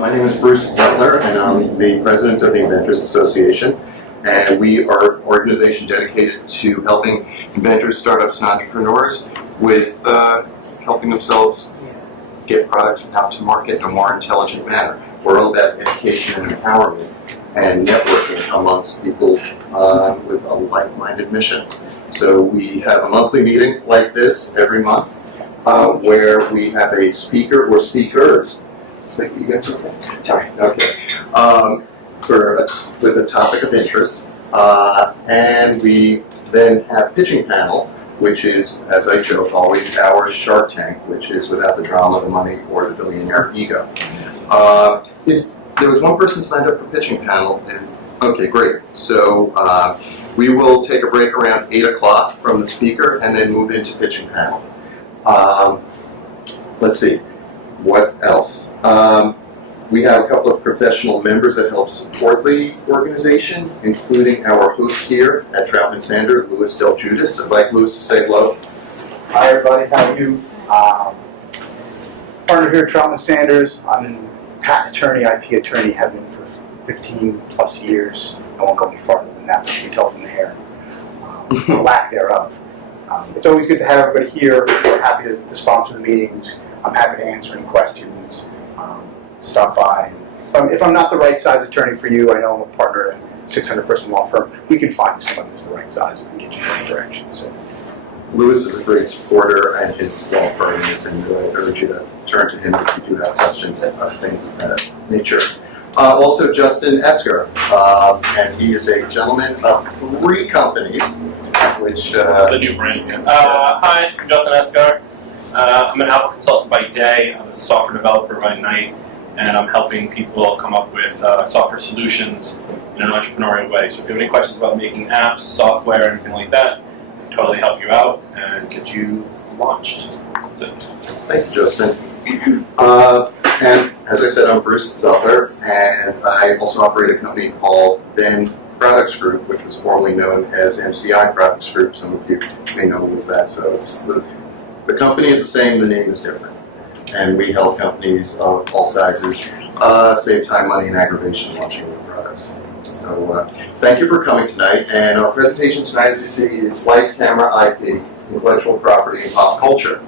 My name is Bruce Zutler, and I'm the president of the Inventors Association. And we are an organization dedicated to helping inventors, startups, and entrepreneurs with helping themselves get products out to market in a more intelligent manner. We're all about education and empowerment and networking amongst people with a like-minded mission. So we have a monthly meeting like this every month where we have a speaker or speakers. Wait, you got something? Sorry. Okay. With a topic of interest. And we then have pitching panel, which is, as I joke, always our Shark Tank, which is without the drama, the money, or the billionaire ego. There was one person signed up for pitching panel, and okay, great. So we will take a break around 8 o'clock from the speaker and then move into pitching panel. Let's see, what else? We have a couple of professional members that help support the organization, including our host here at Troutman Sander, Louis Del Judas. I'd like Louis to say hello. Hi everybody, how are you? Partner here at Troutman Sanders. I'm a patent attorney, IP attorney, have been for 15 plus years. I won't go any farther than that, but you can tell from the hair, the lack thereof. It's always good to have everybody here. We're happy to sponsor the meetings. I'm happy to answer any questions. Stop by. If I'm not the right size attorney for you, I know I'm a partner in a 600-person law firm. We can find someone who's the right size and get you in the right direction. So, Louis is a great supporter and his law firm is, and I urge you to turn to him if you do have questions about things of that nature. Also, Justin Esker, and he is a gentleman of 3 companies, which... the new brand. Hi, I'm Justin Esker. I'm an Apple consultant by day. I'm a software developer by night. And I'm helping people come up with software solutions in an entrepreneurial way. So if you have any questions about making apps, software, anything like that, I can totally help you out and get you launched. That's it. Thank you, Justin. And as I said, I'm Bruce Zutler, and I also operate a company called Then Products Group, which was formerly known as MCI Products Group. Some of you may know it as that. So it's the company is the same, the name is different. And we help companies of all sizes save time, money, and aggravation launching new products. So thank you for coming tonight. And our presentation tonight, as you see, is Lights, Camera, IP, Intellectual Property, and Pop Culture.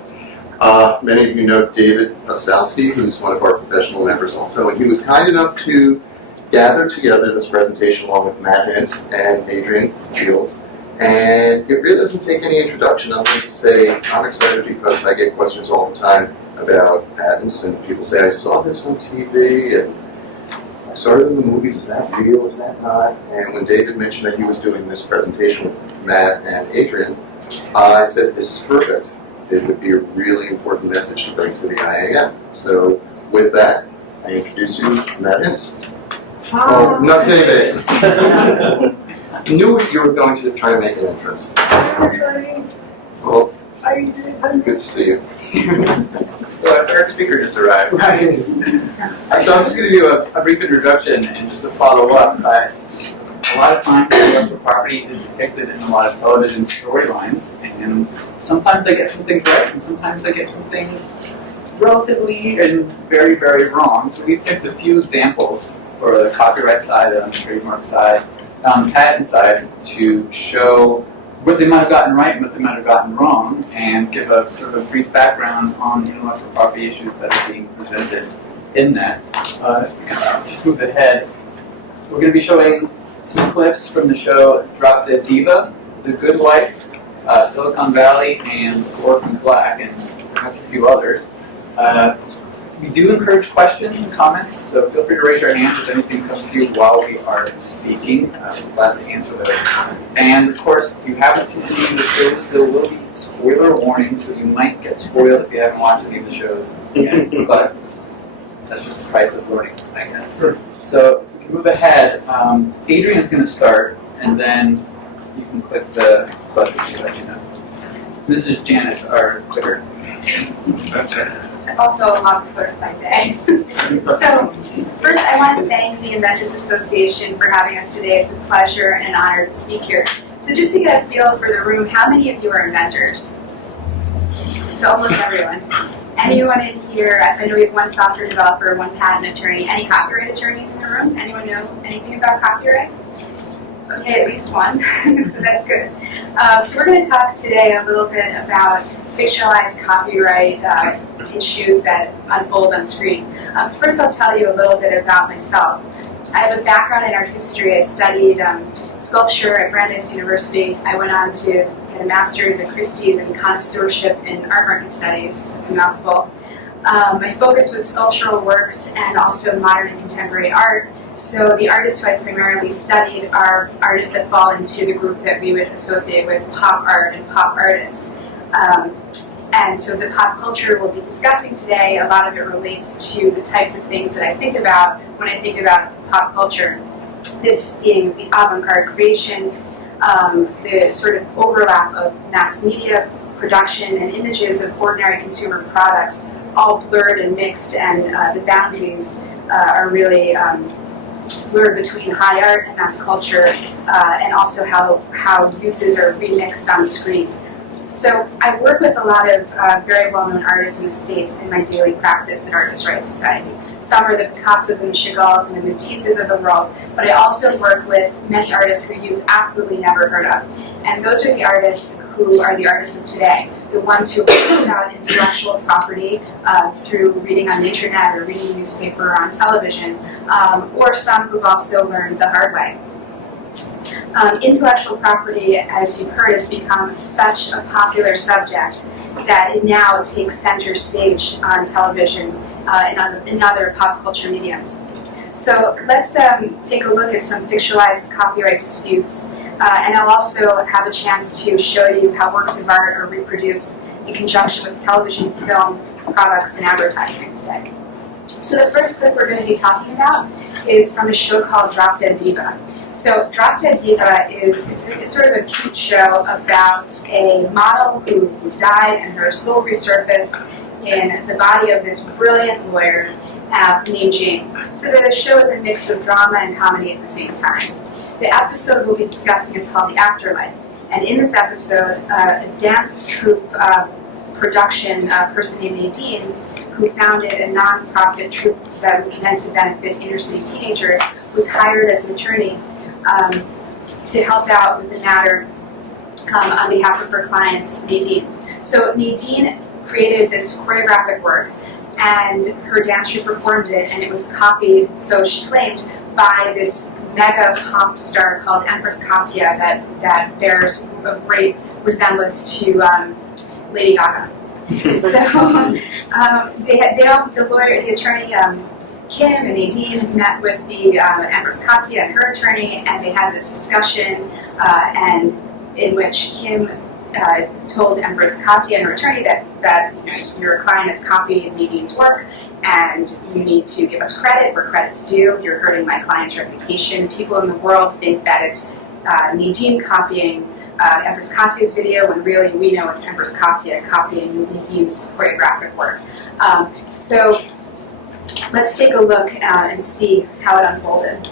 Many of you know David Ostowski, who's one of our professional members also, and he was kind enough to gather together this presentation along with Matt Hintz and Adrian Fields. And it really doesn't take any introduction other than to say I'm excited because I get questions all the time about patents, and people say, I saw this on TV, and I saw it in the movies, is that real, is that not? And when David mentioned that he was doing this presentation with Matt and Adrian, I said, this is perfect. It would be a really important message to bring to the IAM. So with that, I introduce you to Matt Hintz. Oh, not David. Knew you were going to try to make an entrance. Well, good to see you. Well, our third speaker just arrived. Right. So I'm just going to do a brief introduction and just to follow up. A lot of times intellectual property is depicted in a lot of television storylines, and sometimes they get something right, and sometimes they get something relatively and very, very wrong. So we've picked a few examples for the copyright side and on the trademark side, on the patent side, to show what they might have gotten right and what they might have gotten wrong, and give a sort of a brief background on the intellectual property issues that are being presented in that. As we just move ahead, we're going to be showing some clips from the show Dead Diva, The Good Wife, Silicon Valley, and Orphan Black, and perhaps a few others. We do encourage questions and comments, so feel free to raise your hand if anything comes to you while we are speaking. We're glad to answer those. And of course, if you haven't seen any of the shows, there will be spoiler warnings, so you might get spoiled if you haven't watched any of the shows. But that's just the price of learning, I guess. So if we can move ahead, Adrian is going to start, and then you can click the button to let you know. This is Janice, our clicker. Also a law clerk by day. So first I want to thank the Inventors Association for having us today. It's a pleasure and an honor to speak here. So just to get a feel for the room, how many of you are inventors? So almost everyone. Anyone in here, as I know we have one software developer, one patent attorney, any copyright attorneys in the room? Anyone know anything about copyright? Okay, at least one, so that's good. So we're going to talk today a little bit about fictionalized copyright issues that unfold on screen. First, I'll tell you a little bit about myself. I have a background in art history. I studied sculpture at Brandeis University. I went on to get a master's at Christie's in connoisseurship in art market studies, a mouthful. My focus was sculptural works and also modern and contemporary art. So the artists who I primarily studied are artists that fall into the group that we would associate with pop art and pop artists. And so the pop culture we'll be discussing today, a lot of it relates to the types of things that I think about when I think about pop culture. This being the avant-garde creation, the sort of overlap of mass media production and images of ordinary consumer products, all blurred and mixed, and the boundaries are really blurred between high art and mass culture, and also how uses are remixed on screen. So I work with a lot of very well-known artists in the States in my daily practice at Artists' Right Society. Some are the Picassos and the Chagalls and the Matisses of the world, but I also work with many artists who you've absolutely never heard of. And those are the artists who are the artists of today, the ones who learn about intellectual property through reading on the internet or reading a newspaper or on television, or some who've also learned the hard way. Intellectual property, as you've heard, has become such a popular subject that it now takes center stage on television and in other pop culture mediums. So let's take a look at some fictionalized copyright disputes, and I'll also have a chance to show you how works of art are reproduced in conjunction with television, film, products, and advertising today. So the first clip we're going to be talking about is from a show called Dead Diva. So Dead Diva it's sort of a cute show about a model who died and her soul resurfaced in the body of this brilliant lawyer named Jane. So the show is a mix of drama and comedy at the same time. The episode we'll be discussing is called The Afterlife. And in this episode, a dance troupe production person named Nadine, who founded a non-profit troupe that was meant to benefit inner-city teenagers, was hired as an attorney to help out with the matter on behalf of her client, Nadine. So Nadine created this choreographic work, and her dance troupe performed it, and it was copied, so she claimed, by this mega pop star called Empress Katya that bears a great resemblance to Lady Gaga. So the attorney Kim and Nadine met with the Empress Katya and her attorney, and they had this discussion, and in which Kim told Empress Katya and her attorney that your client has copied Nadine's work, and you need to give us credit where credit's due. You're hurting my client's reputation. People in the world think that it's Nadine copying Empress Katya's video, when really we know it's Empress Katya copying Nadine's choreographic work. So let's take a look and see how it unfolded.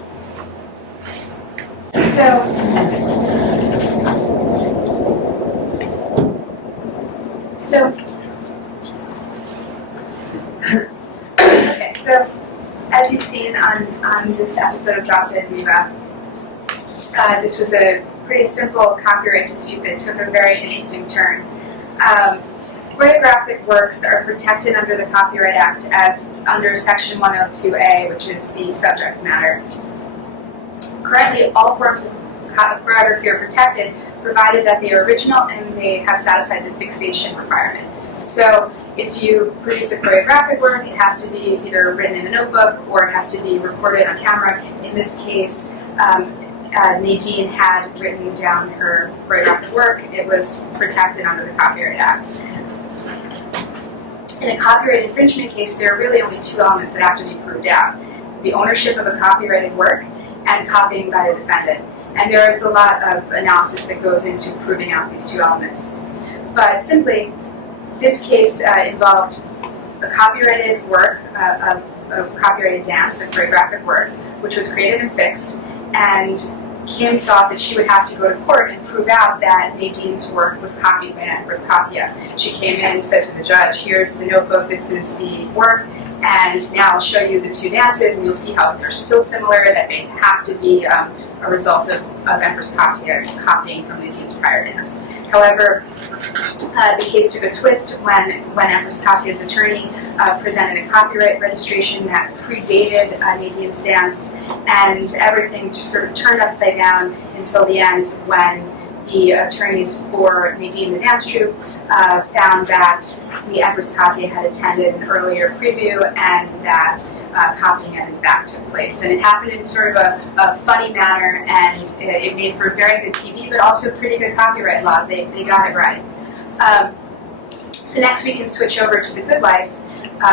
So as you've seen on this episode of Dead Diva, this was a pretty simple copyright dispute that took a very interesting turn. Choreographic works are protected under the Copyright Act as under Section 102A, which is the subject matter. Currently, all forms of choreography are protected, provided that they are original and they have satisfied the fixation requirement. So if you produce a choreographic work, it has to be either written in a notebook or it has to be recorded on camera. In this case, Nadine had written down her choreographic work. It was protected under the Copyright Act. In a copyright infringement case, there are really only two elements that have to be proved out: the ownership of a copyrighted work and copying by the defendant. And there is a lot of analysis that goes into proving out these two elements. But simply, this case involved a copyrighted work, a copyrighted dance, a choreographic work, which was created and fixed, and Kim thought that she would have to go to court and prove out that Nadine's work was copied by Empress Katya. She came in and said to the judge, here's the notebook, this is the work, and now I'll show you the two dances, and you'll see how they're so similar that they have to be a result of Empress Katya copying from Nadine's prior dance. However, the case took a twist when Empress Katya's attorney presented a copyright registration that predated Nadine's dance, and everything sort of turned upside down until the end when the attorneys for Nadine the dance troupe found that the Empress Katya had attended an earlier preview and that copying had in fact took place. And it happened in sort of a funny manner, and it made for very good TV, but also pretty good copyright law. They got it right. So next we can switch over to The Good Wife.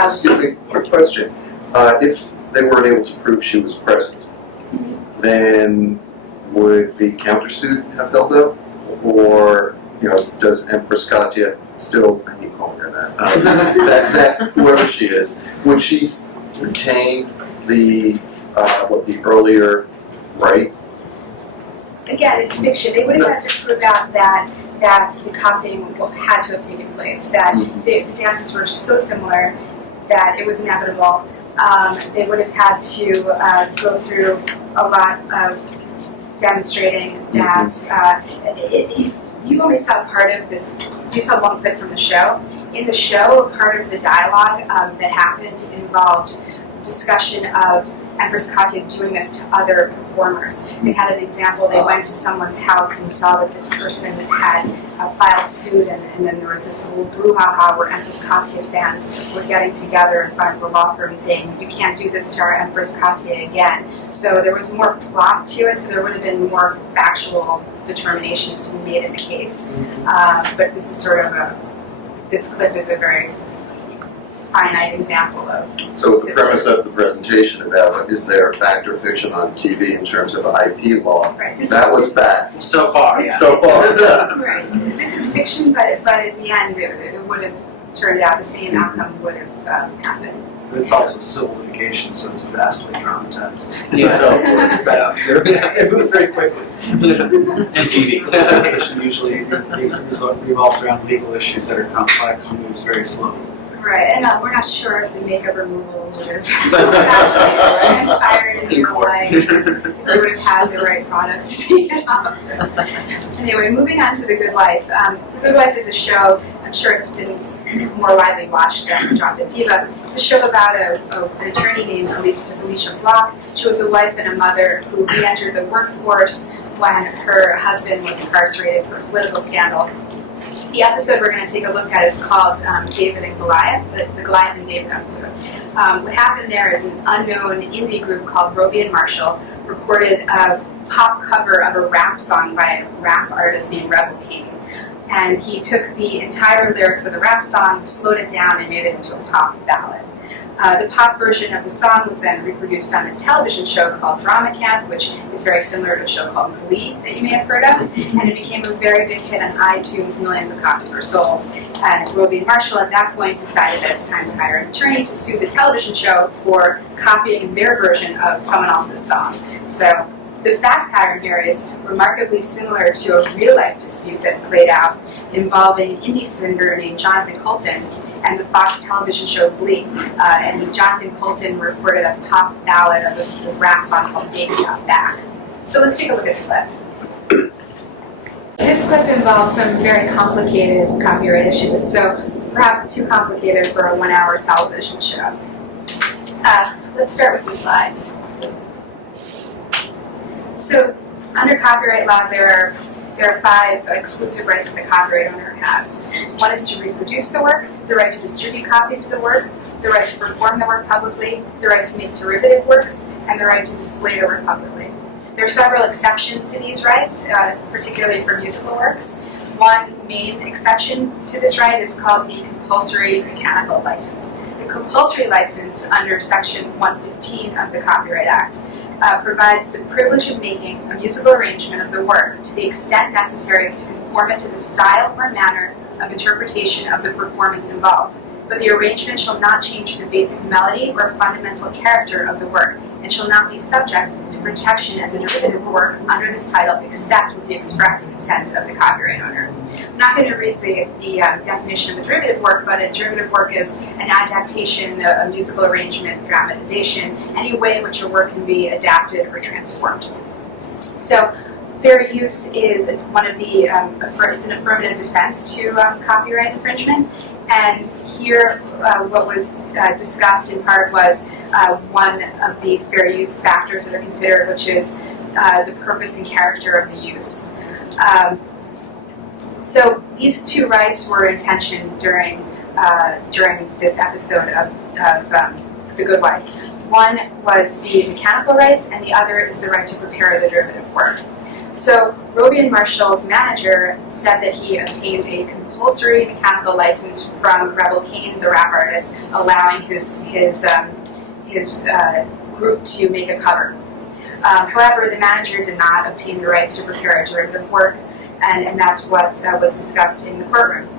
Excuse me, quick question. If they weren't able to prove she was present, then would the countersuit have held up? Or, does Empress Katya still, I keep calling her that, that whoever she is, would she retain the earlier right? Again, it's fiction. They would have had to prove out that the copying had to have taken place, that the dances were so similar that it was inevitable. They would have had to go through a lot of demonstrating that you only saw part of this. You saw one clip from the show. In the show, part of the dialogue that happened involved discussion of Empress Katya doing this to other performers. They had an example. They went to someone's house and saw that this person had filed suit, and then there was this little brouhaha where Empress Katya fans were getting together in front of the law firm and saying, you can't do this to our Empress Katya again. So there was more plot to it, so there would have been more factual determinations to be made in the case. But this is sort of this clip is a very finite example of. So the premise of the presentation about is there fact or fiction on TV in terms of IP law, Right. that was fact. So far, yeah. So far. Right. This is fiction, but in the end, it would have turned out the same outcome would have happened. But it's also civil litigation, so it's vastly dramatized. Yeah, No. it's sped up too. It moves very quickly. And TV. Civil litigation usually revolves around legal issues that are complex and moves very slowly. Right, and we're not sure if the makeup removal would have actually transpired in real life. They would have had the right products to take it off. Anyway, moving on to The Good Wife. The Good Wife is a show, I'm sure it's been more widely watched than Dead Diva. It's a show about an attorney named Alicia Block. She was a wife and a mother who re-entered the workforce when her husband was incarcerated for a political scandal. The episode we're going to take a look at is called David and Goliath, the Goliath and David episode. What happened there is an unknown indie group called Roby and Marshall recorded a pop cover of a rap song by a rap artist named Rebel King. And he took the entire lyrics of the rap song, slowed it down, and made it into a pop ballad. The pop version of the song was then reproduced on a television show called Drama Camp, which is very similar to a show called Glee that you may have heard of, and it became a very big hit on iTunes. Millions of copies were sold, and Roby and Marshall at that point decided that it's time to hire an attorney to sue the television show for copying their version of someone else's song. So the fact pattern here is remarkably similar to a real-life dispute that played out involving an indie singer named Jonathan Colton and the Fox television show Glee. And Jonathan Colton recorded a pop ballad of this rap song called Baby Got Back. So let's take a look at the clip. This clip involves some very complicated copyright issues, so perhaps too complicated for a 1-hour television show. Let's start with the slides. So under copyright law, there are 5 exclusive rights that the copyright owner has. One is to reproduce the work, the right to distribute copies of the work, the right to perform the work publicly, the right to make derivative works, and the right to display the work publicly. There are several exceptions to these rights, particularly for musical works. One main exception to this right is called the compulsory mechanical license. The compulsory license under Section 115 of the Copyright Act provides the privilege of making a musical arrangement of the work to the extent necessary to conform it to the style or manner of interpretation of the performance involved. but the arrangement shall not change the basic melody or fundamental character of the work, and shall not be subject to protection as a derivative work under this title except with the express consent of the copyright owner. I'm not going to read the definition of a derivative work, but a derivative work is an adaptation, a musical arrangement, dramatization, any way in which a work can be adapted or transformed. So fair use is one of the, it's an affirmative defense to copyright infringement. And here, what was discussed in part was one of the fair use factors that are considered, which is the purpose and character of the use. So these two rights were in tension during this episode of The Good Wife. One was the mechanical rights, and the other is the right to prepare the derivative work. So Roby and Marshall's manager said that he obtained a compulsory mechanical license from Rebel Kane, the rap artist, allowing his group to make a cover. However, the manager did not obtain the rights to prepare a derivative work, and that's what was discussed in the courtroom.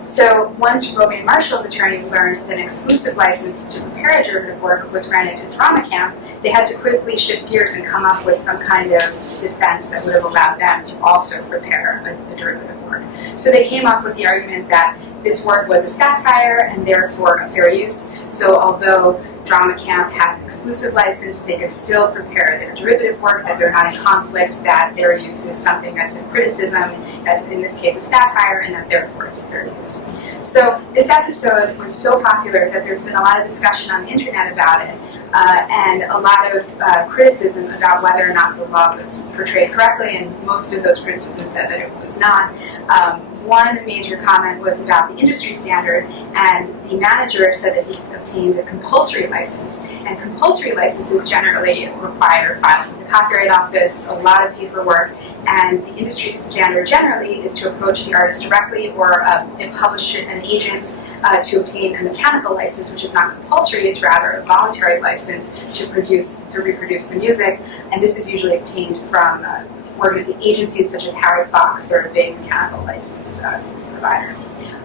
So once Roby and Marshall's attorney learned that an exclusive license to prepare a derivative work was granted to Drama Camp, they had to quickly shift gears and come up with some kind of defense that would have allowed them to also prepare a derivative work. So they came up with the argument that this work was a satire and therefore a fair use. So although Drama Camp had an exclusive license, they could still prepare their derivative work, that they're not in conflict, that their use is something that's a criticism, that's in this case a satire, and that therefore it's a fair use. So this episode was so popular that there's been a lot of discussion on the internet about it, and a lot of criticism about whether or not the law was portrayed correctly, and most of those criticisms said that it was not. One major comment was about the industry standard, and the manager said that he obtained a compulsory license, and compulsory licenses generally require filing with the Copyright Office, a lot of paperwork, and the industry standard generally is to approach the artist directly or a publisher, an agent, to obtain a mechanical license, which is not compulsory, it's rather a voluntary license to reproduce the music, and this is usually obtained from agencies such as Harry Fox. They're a big mechanical license provider.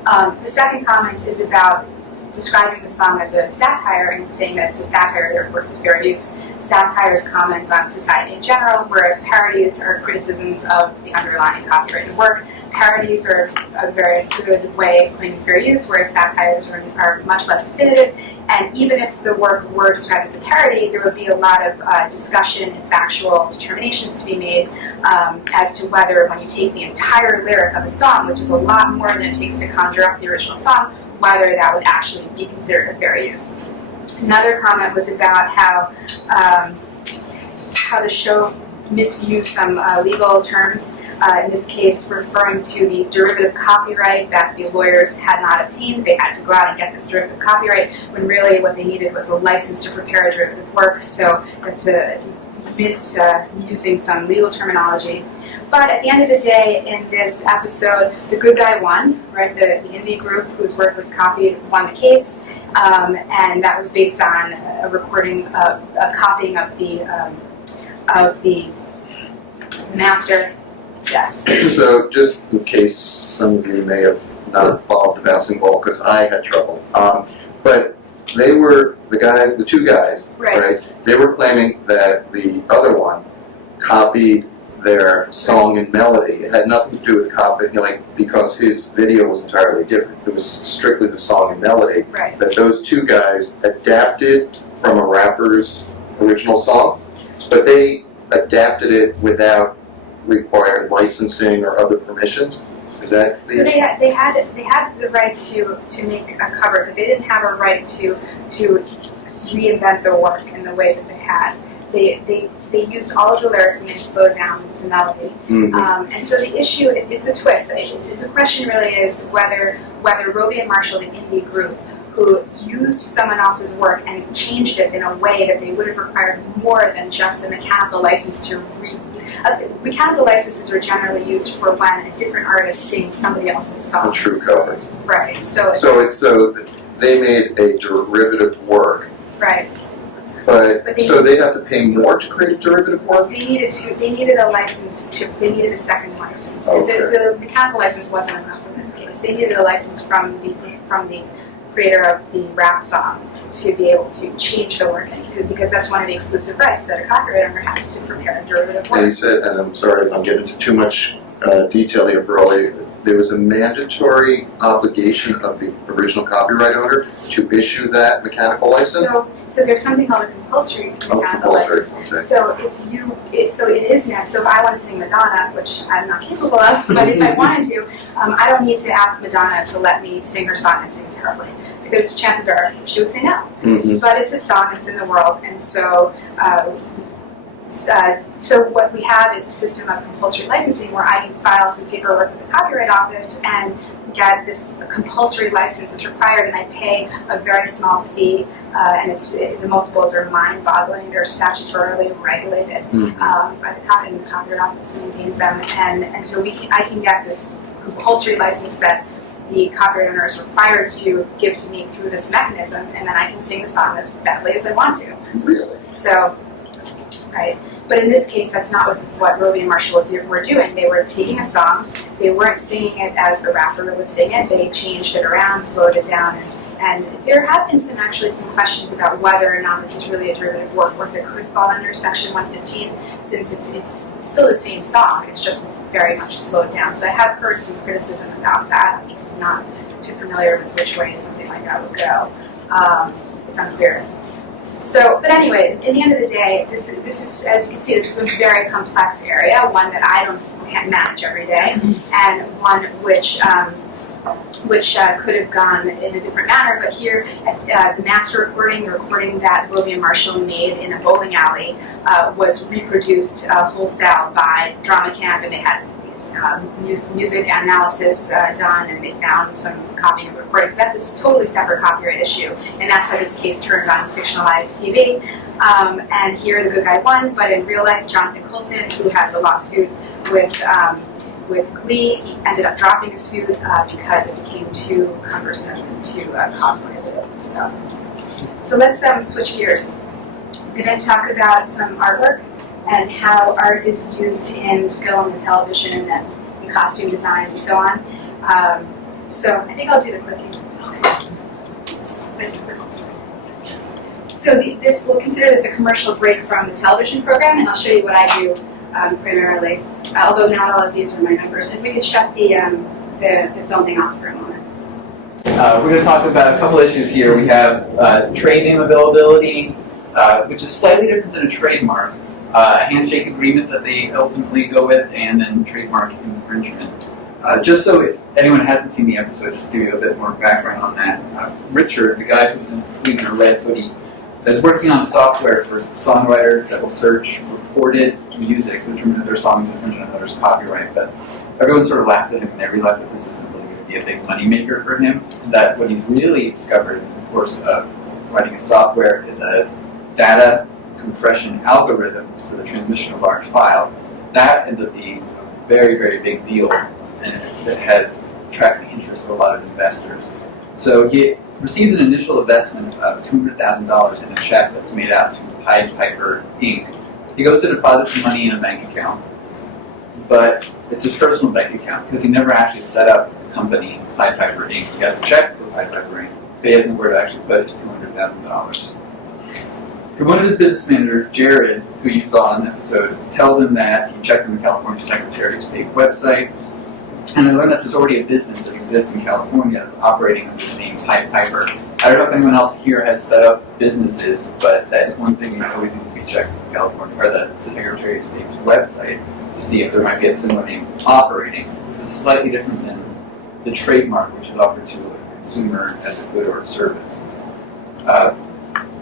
The second comment is about describing the song as a satire and saying that it's a satire, therefore it's a fair use. Satires comment on society in general, whereas parodies are criticisms of the underlying copyrighted work. Parodies are a very good way of claiming fair use, whereas satires are much less definitive. And even if the work were described as a parody, there would be a lot of discussion and factual determinations to be made as to whether, when you take the entire lyric of a song, which is a lot more than it takes to conjure up the original song, whether that would actually be considered a fair use. Another comment was about how the show misused some legal terms, in this case referring to the derivative copyright that the lawyers had not obtained. They had to go out and get this derivative copyright when really what they needed was a license to prepare a derivative work, so that's misusing some legal terminology. But at the end of the day, in this episode, the good guy won, right? The indie group whose work was copied won the case, and that was based on a recording, a copying of the master. Yes. So just in case some of you may have not followed the bouncing ball, because I had trouble, but they were the two guys, right? They were claiming that the other one copied their song and melody. It had nothing to do with copying, because his video was entirely different. It was strictly the song and melody. Right. That those two guys adapted from a rapper's original song, but they adapted it without required licensing or other permissions. Is that the So they had the right to make a cover, but they didn't have a right to reinvent the work in the way that they had. They used all of the lyrics and they slowed down the melody. Mm-hmm. And so the issue, it's a twist. The question really is whether Roby and Marshall, the indie group, who used someone else's work and changed it in a way that they would have required more than just a mechanical license to mechanical licenses are generally used for when a different artist sings somebody else's song. A true cover. Right. So they made a derivative work. Right. But they have to pay more to create derivative work? They needed a license they needed a second license. Okay. The mechanical license wasn't enough in this case. They needed a license from from the creator of the rap song to be able to change the wording, because that's one of the exclusive rights that a copyright owner has to prepare a derivative And he work. said, and I'm sorry if I'm getting into too much detail here for Ollie, there was a mandatory obligation of the original copyright owner to issue that mechanical license? So there's something called a compulsory mechanical compulsory, license. okay. So it is now. So if I want to sing Madonna, which I'm not capable of, but if I wanted to, I don't need to ask Madonna to let me sing her song and sing terribly, because chances are she would say no. Mm-hmm. But it's a song, it's in the world, and so so what we have is a system of compulsory licensing where I can file some paperwork with the Copyright Office and get this compulsory license that's required, and I pay a very small fee, and the multiples are mind-boggling. They're statutorily regulated by the Copyright Office maintains them, and so I can get this compulsory license that the copyright owner is required to give to me through this mechanism, and then I can sing the song as badly as I want to. Really? So, right. But in this case, that's not what Roby and Marshall were doing. They were taking a song, they weren't singing it as the rapper would sing it, they changed it around, slowed it down, and there have been some questions about whether or not this is really a derivative work that could fall under Section 115, since it's still the same song, it's just very much slowed down. So I have heard some criticism about that. I'm just not too familiar with which way something like that would go. It's unclear. So, but anyway, at the end of the day, this is, as you can see, this is a very complex area, one that I can't manage every day, and one which could have gone in a different manner. But here, the master recording, the recording that Roby and Marshall made in a bowling alley, was reproduced wholesale by Drama Camp, and they had these music analysis done, and they found some copying of the recording. So that's a totally separate copyright issue, and that's how this case turned on fictionalized TV. And here the good guy won, but in real life, Jonathan Colton, who had the lawsuit with Glee, he ended up dropping the suit because it became too cumbersome and too cost prohibitive. So let's switch gears. We're going to talk about some artwork and how art is used in film and television and in costume design and so on. So I think I'll do the clicking. So we'll consider this a commercial break from the television program, and I'll show you what I do primarily, although not all of these are my numbers. And we could shut the filming off for a moment. We're going to talk about a couple issues here. We have trade name availability, which is slightly different than a trademark, a handshake agreement that they ultimately go with, and then trademark infringement. Just so if anyone hasn't seen the episode, just to give you a bit more background on that, Richard, the guy who's in a red hoodie, is working on software for songwriters that will search recorded music to determine if their song's infringing another's copyright. But everyone sort of laughs at him, and they realize that this isn't really going to be a big moneymaker for him. That what he's really discovered in the course of writing a software is a data compression algorithms for the transmission of large files. That ends up being a very, very big deal, and that has attracted the interest of a lot of investors. So he receives an initial investment of $200,000 in a check that's made out to Pied Piper Inc. He goes to deposit some money in a bank account, but it's his personal bank account because he never actually set up the company Pied Piper Inc. He has a check for Pied Piper Inc., but he hasn't where to actually put his $200,000. One of his business managers, Jared, who you saw in the episode, tells him that he checked on the California Secretary of State website, and they learned that there's already a business that exists in California that's operating under the name Pied Piper. I don't know if anyone else here has set up businesses, but that is one thing that always needs to be checked is the California or the Secretary of State's website to see if there might be a similar name operating. This is slightly different than the trademark, which is offered to a consumer as a good or a service.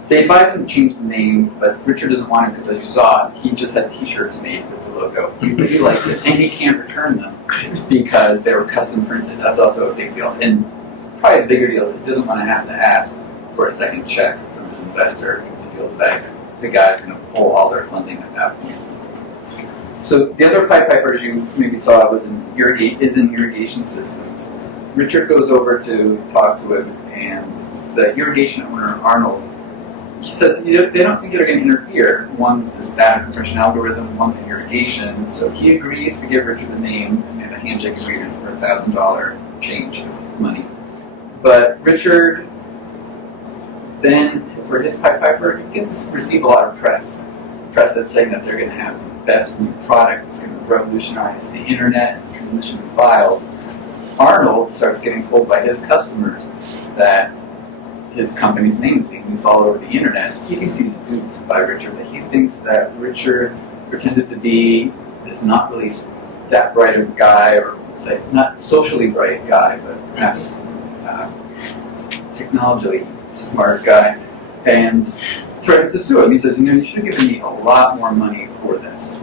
They advise him to change the name, but Richard doesn't want it because, as you saw, he just had T-shirts made with the logo. He really likes it, and he can't return them because they were custom printed. That's also a big deal, and probably a bigger deal. He doesn't want to have to ask for a second check from his investor. He feels that the guy's going to pull all their funding at that point. So the other Pied Piper, as you maybe saw, is in irrigation systems. Richard goes over to talk to him, and the irrigation owner, Arnold, he says they don't think they're going to interfere. One's this data compression algorithm, one's the irrigation. So he agrees to give Richard the name and a handshake agreement for $1,000 change money. But Richard, then for his Pied Piper, he gets to receive a lot of press that's saying that they're going to have the best new product that's going to revolutionize the internet and the transmission of files. Arnold starts getting told by his customers that his company's name is being used all over the internet. He thinks he's duped by Richard, but he thinks that Richard pretended to be this not really that bright of a guy, or let's say not socially bright guy, but perhaps technologically smart guy, and threatens to sue him. He says, you should have given me a lot more money for this.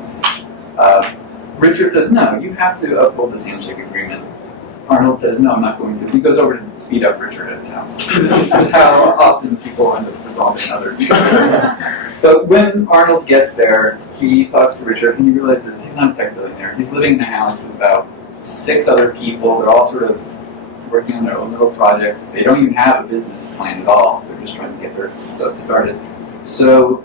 Richard says, no, you have to uphold this handshake agreement. Arnold says, no, I'm not going to. He goes over to beat up Richard at his house. That's how often people end up resolving other issues. But when Arnold gets there, he talks to Richard, and he realizes he's not a tech billionaire. He's living in a house with about 6 other people. They're all sort of working on their own little projects. They don't even have a business plan at all. They're just trying to get their stuff started. So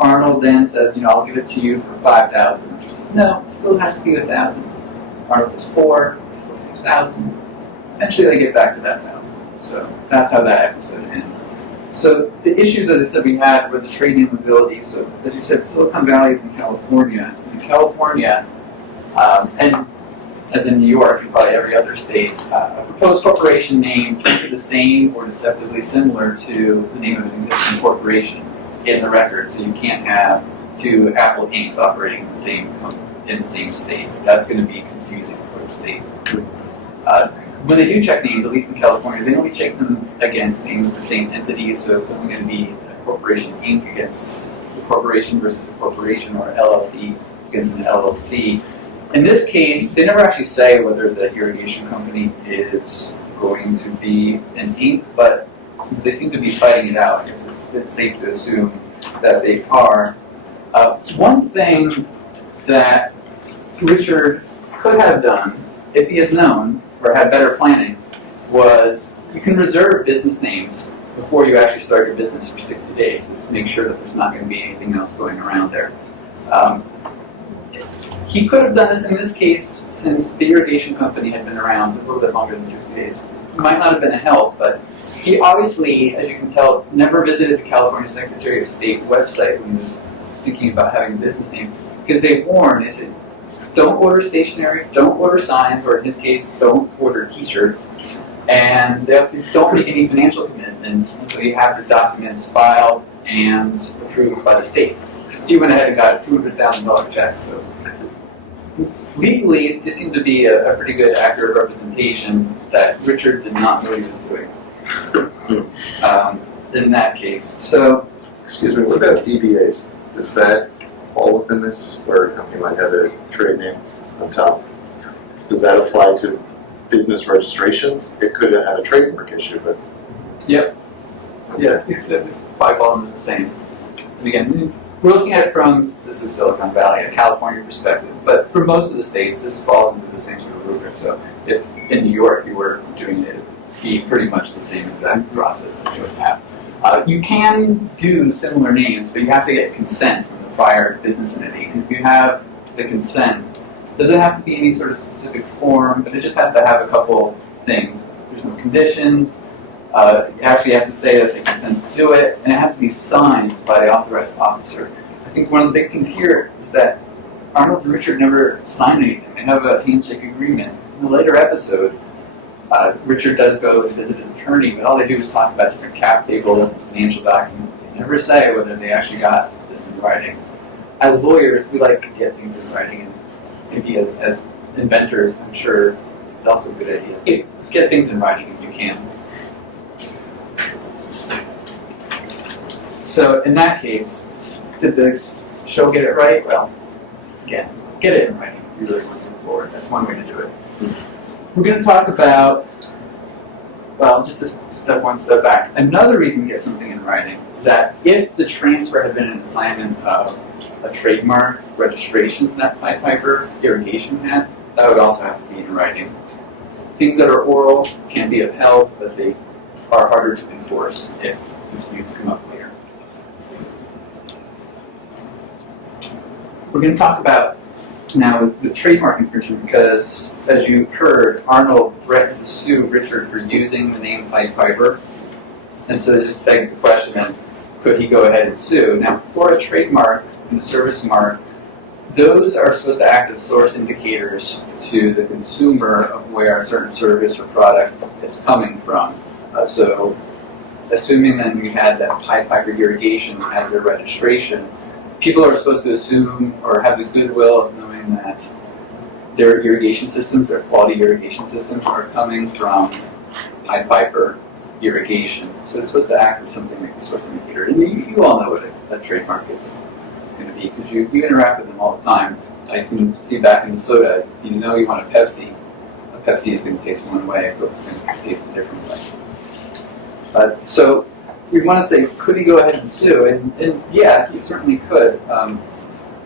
Arnold then says, I'll give it to you for $5,000. Richard says, no, it still has to be $1,000. Arnold says 4, he still says 1,000. Eventually they get back to that 1,000. So that's how that episode ends. So the issues, as I said, we had were the trade name ability. So as you said, Silicon Valley is in California. In California, and as in New York and probably every other state, a proposed corporation name can be the same or deceptively similar to the name of an existing corporation in the record. So you can't have 2 Apple Incs. Operating in the same state. That's going to be confusing for the state. When they do check names, at least in California, they only check them against names of the same entities, so it's only going to be a corporation Inc. against a corporation versus a corporation, or LLC against an LLC. In this case, they never actually say whether the irrigation company is going to be an Inc., but since they seem to be fighting it out, I guess it's safe to assume that they are. One thing that Richard could have done, if he had known, or had better planning, was you can reserve business names before you actually start your business for 60 days. This to make sure that there's not going to be anything else going around there. He could have done this in this case, since the irrigation company had been around a little bit longer than 60 days. It might not have been a help, but he obviously, as you can tell, never visited the California Secretary of State website when he was thinking about having a business name, because they warned, they said, don't order stationery, don't order signs, or in his case, don't order t-shirts. And they also don't make any financial commitments until you have the documents filed and approved by the state. He went ahead and got a $200,000 check. So legally, this seemed to be a pretty good, accurate representation that Richard did not know he was doing in that case. So, Excuse me, what about DBAs? Does that fall within this, where a company might have a trade name on top? Does that apply to business registrations? It could have had a trademark issue, but... Yep. Okay. Yeah, probably fall under the same. And again, we're looking at it from, since this is Silicon Valley, a California perspective, but for most of the states, this falls into the same sort of rubric. So if in New York you were doing it, it'd be pretty much the same exact process that you would have. You can do similar names, but you have to get consent from the prior business entity. And if you have the consent, it doesn't have to be any sort of specific form, but it just has to have a couple things. There's no conditions. It actually has to say that they consent to do it, and it has to be signed by the authorized officer. I think one of the big things here is that Arnold and Richard never signed anything. They have a handshake agreement. In a later episode, Richard does go and visit his attorney, but all they do is talk about different cap tables and financial documents. They never say whether they actually got this in writing. As lawyers, we like to get things in writing, and maybe as inventors, I'm sure it's also a good idea. Get things in writing if you can. So in that case, did the show get it right? Well, again, get it in writing if you really want to move forward. That's one way to do it. We're going to talk about, well, just one step back. Another reason to get something in writing is that if the transfer had been an assignment of a trademark registration that Pied Piper irrigation had, that would also have to be in writing. Things that are oral can be upheld, but they are harder to enforce if disputes come up later. We're going to talk about Now, with trademark infringement, because as you heard, Arnold threatened to sue Richard for using the name Pied Piper, and so it just begs the question: then, could he go ahead and sue? Now, for a trademark and the service mark, those are supposed to act as source indicators to the consumer of where a certain service or product is coming from. So, assuming then we had that Pied Piper irrigation had their registration, people are supposed to assume or have the goodwill of knowing that their irrigation systems, their quality irrigation systems, are coming from Pied Piper irrigation. So it's supposed to act as something like the source indicator. And you all know what a trademark is going to be because you interact with them all the time. I can see back in the soda, if you know you want a Pepsi is going to taste one way, a Coke is going to taste a different way. So we want to say, could he go ahead and sue? And yeah, he certainly could.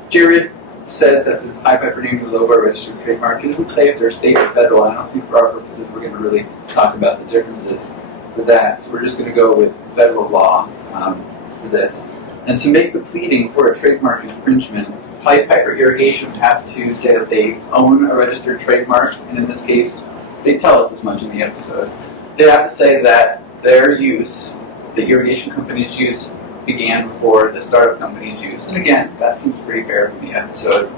Jared says that the Pied Piper name is logo registered trademarks. He doesn't say if they're state or federal. I don't think for our purposes we're going to really talk about the differences for that. So we're just going to go with federal law for this. And to make the pleading for a trademark infringement, Pied Piper Irrigation would have to say that they own a registered trademark, and in this case, they tell us as much in the episode. They have to say that their use, the irrigation company's use, began before the startup company's use. And again, that seems pretty fair from the episode.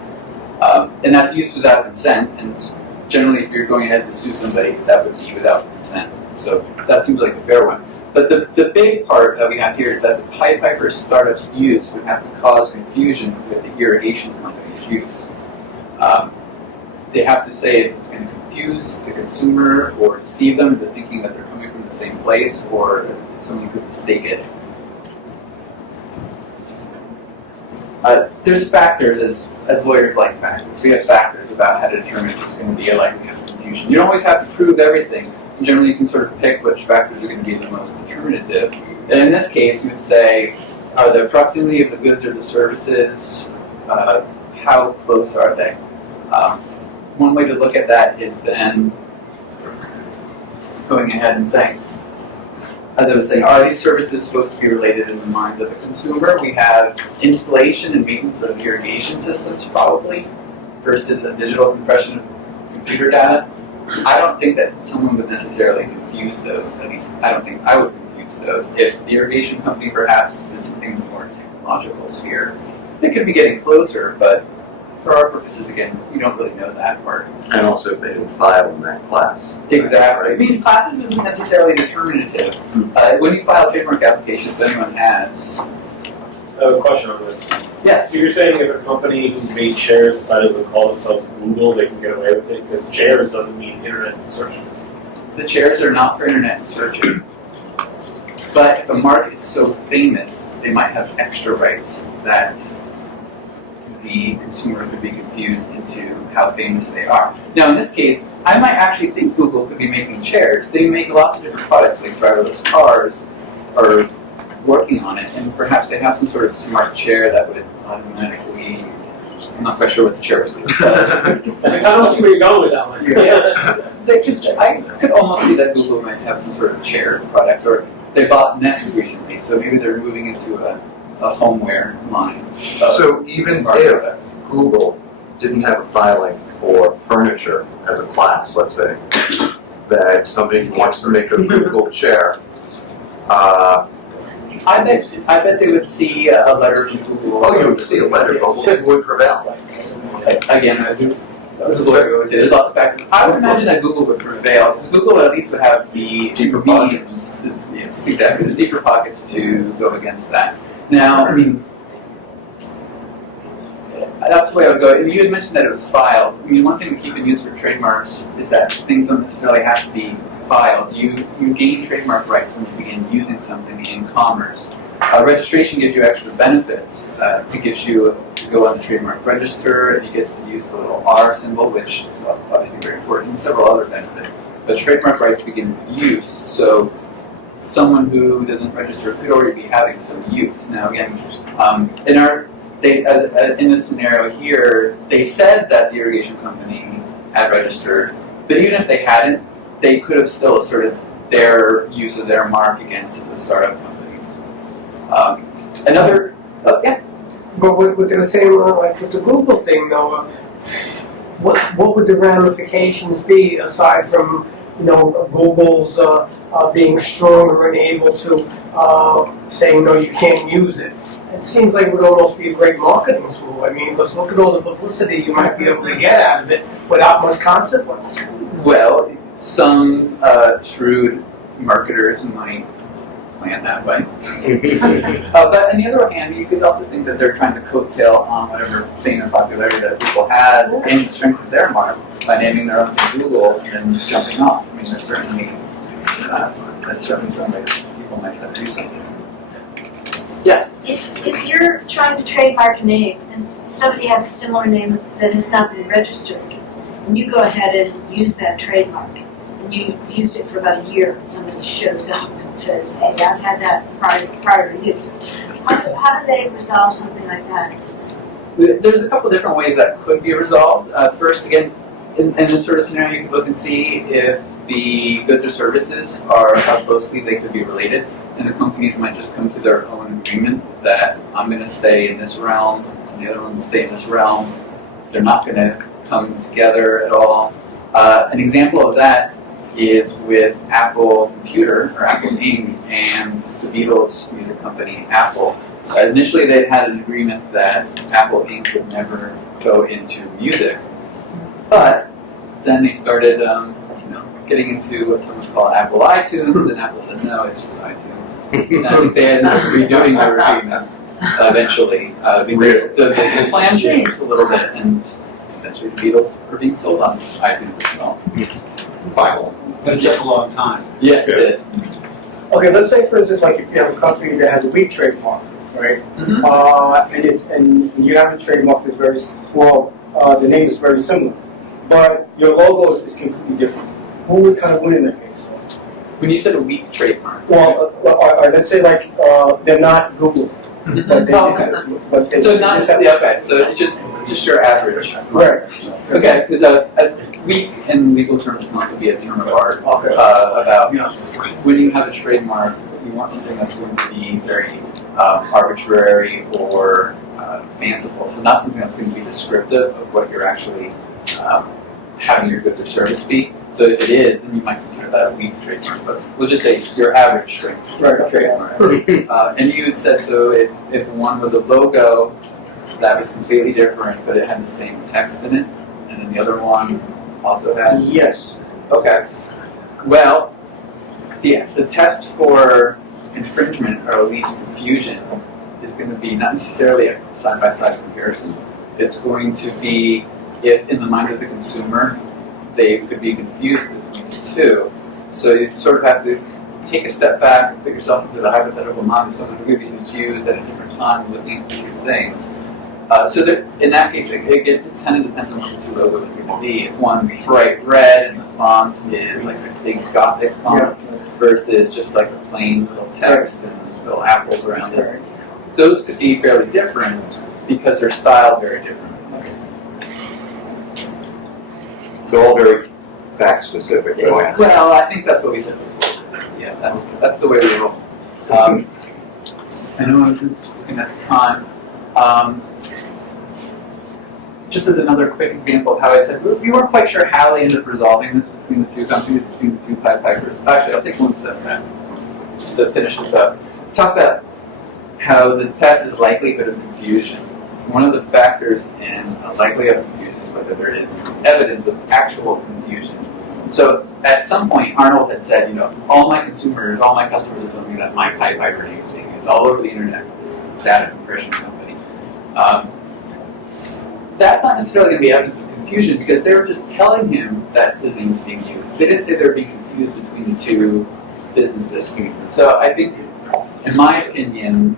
And that use was without consent, and generally if you're going ahead to sue somebody, that would be without consent. So that seems like a fair one. But the big part that we have here is that the Pied Piper startup's use would have to cause confusion with the irrigation company's use. They have to say if it's going to confuse the consumer or deceive them into thinking that they're coming from the same place, or if someone could mistake it. There's factors, as lawyers like factors. We have factors about how to determine if there's going to be a likelihood of confusion. You don't always have to prove everything. Generally, you can sort of pick which factors are going to be the most determinative. And in this case, you would say, are the proximity of the goods or the services, how close are they? One way to look at that is then going ahead and saying, as I was saying, are these services supposed to be related in the mind of the consumer? We have installation and maintenance of irrigation systems, probably, versus a digital compression of computer data. I don't think that someone would necessarily confuse those. At least, I don't think I would confuse those. If the irrigation company perhaps did something in the more technological sphere, they could be getting closer, but for our purposes, again, we don't really know that part. And also if they didn't file in that class. Exactly. I mean, classes isn't necessarily determinative. When you file a trademark application, if anyone has... I have a question on this. Yes. So you're saying if a company who made chairs decided to call themselves Google, they can get away with it? Because chairs doesn't mean internet search. The chairs are not for internet searching. But if a mark is so famous, they might have extra rights that the consumer could be confused into how famous they are. Now in this case, I might actually think Google could be making chairs. They make lots of different products like driverless cars or working on it, and perhaps they have some sort of smart chair that would automatically, I'm not quite sure what the chair would be. I kind of see where you're going with that one. Yeah. I could almost see that Google might have some sort of chair product, or they bought Nest recently, so maybe they're moving into a homeware line. So even if Google didn't have a filing for furniture as a class, let's say, that somebody wants to make a Google chair, I bet they would see a letter from Google. oh, you would see a letter, but what would prevail? Again, this is what I always say. There's lots of factors. I would imagine that Google would prevail, because Google at least would have the Deeper means, yes, exactly, the deeper pockets to go against that. Now, I mean, that's the way I would go. You had mentioned that it was filed. I mean, one thing to keep in use for trademarks is that things don't necessarily have to be filed. You gain trademark rights when you begin using something in commerce. Registration gives you extra benefits. It gives you to go on the trademark register, and you get to use the little R symbol, which is obviously very important, and several other benefits. But trademark rights begin with use, so someone who doesn't register could already be having some use. Now again, in this scenario here, they said that the irrigation company had registered, but even if they hadn't, they could have still asserted their use of their mark against the startup companies. But what they were saying, like with the Google thing, though, what would the ramifications be aside from, Google's being stronger and able to saying, no, you can't use it? It seems like it would almost be a great marketing tool. I mean, because look at all the publicity you might be able to get out of it without much consequence. Well, some shrewd marketers might plan that way. But on the other hand, you could also think that they're trying to coattail on whatever fame and popularity that Google has and strengthen their mark by naming their own to Google and then jumping off. I mean, there's certainly that's certainly some way that people might have to do something. Yes. If you're trying to trademark a name and somebody has a similar name that has not been registered, and you go ahead and use that trademark, and you've used it for about a year, and somebody shows up and says, hey, I've had that prior to use. How do they resolve something like that? There's a couple different ways that could be resolved. First, again, in this sort of scenario, you can look and see if the goods or services are how closely they could be related. And the companies might just come to their own agreement that I'm going to stay in this realm, and the other one will stay in this realm. They're not going to come together at all. An example of that is with Apple Computer, or Apple Inc., and the Beatles music company, Apple. Initially, they'd had an agreement that Apple Inc. would never go into music. But then they started getting into what some would call Apple iTunes, and Apple said, no, it's just iTunes. And I think they ended up redoing their agreement eventually, because the business plan changed a little bit, and eventually the Beatles are being sold on iTunes as well. Final. But it took a long time. Yes, it did. Okay, let's say for instance, like if you have a company that has a weak trademark, right? Mm-hmm. And you have a trademark that's very, the name is very similar, but your logo is completely different. Who would kind of win in that case? When you said a weak trademark. Well, let's say like they're not Google, but they, but they So not just have, okay. So it's just your average. right. Okay, because a weak in legal terms can also be a term of art about when you have a trademark, you want something that's going to be very arbitrary or fanciful. So not something that's going to be descriptive of what you're actually having your goods or service be. So if it is, then you might consider that a weak trademark. But we'll just say your average trademark. And you had said, so if one was a logo that was completely different, but it had the same text in it, and then the other one also had? Yes. Okay. Well, the test for infringement, or at least confusion, is going to be not necessarily a side-by-side comparison. It's going to be if, in the mind of the consumer, they could be confused between the two. So you sort of have to take a step back and put yourself into the hypothetical mind of someone who could be confused at a different time looking at the two things. So that in that case, it kind of depends on what the two logos are going to be. If one's bright red and the font is like a big Gothic font versus just like a plain little text and little apples around it, those could be fairly different because they're styled very different. So all very fact specific, no answer. Well, I think that's what we said before. Yeah, that's the way we roll. I know I'm just looking at the time. Just as another quick example of how I said we weren't quite sure how they ended up resolving this between the two companies, between the two Pied Pipers. Actually, I'll take one step back just to finish this up. Talk about how the test is likelihood of confusion. One of the factors in a likelihood of confusion is whether there is evidence of actual confusion. So at some point, Arnold had said, all my customers are telling me that my Pied Piper name is being used all over the internet with this data compression company. That's not necessarily going to be evidence of confusion because they were just telling him that his name is being used. They didn't say they were being confused between the two businesses. So I think, in my opinion,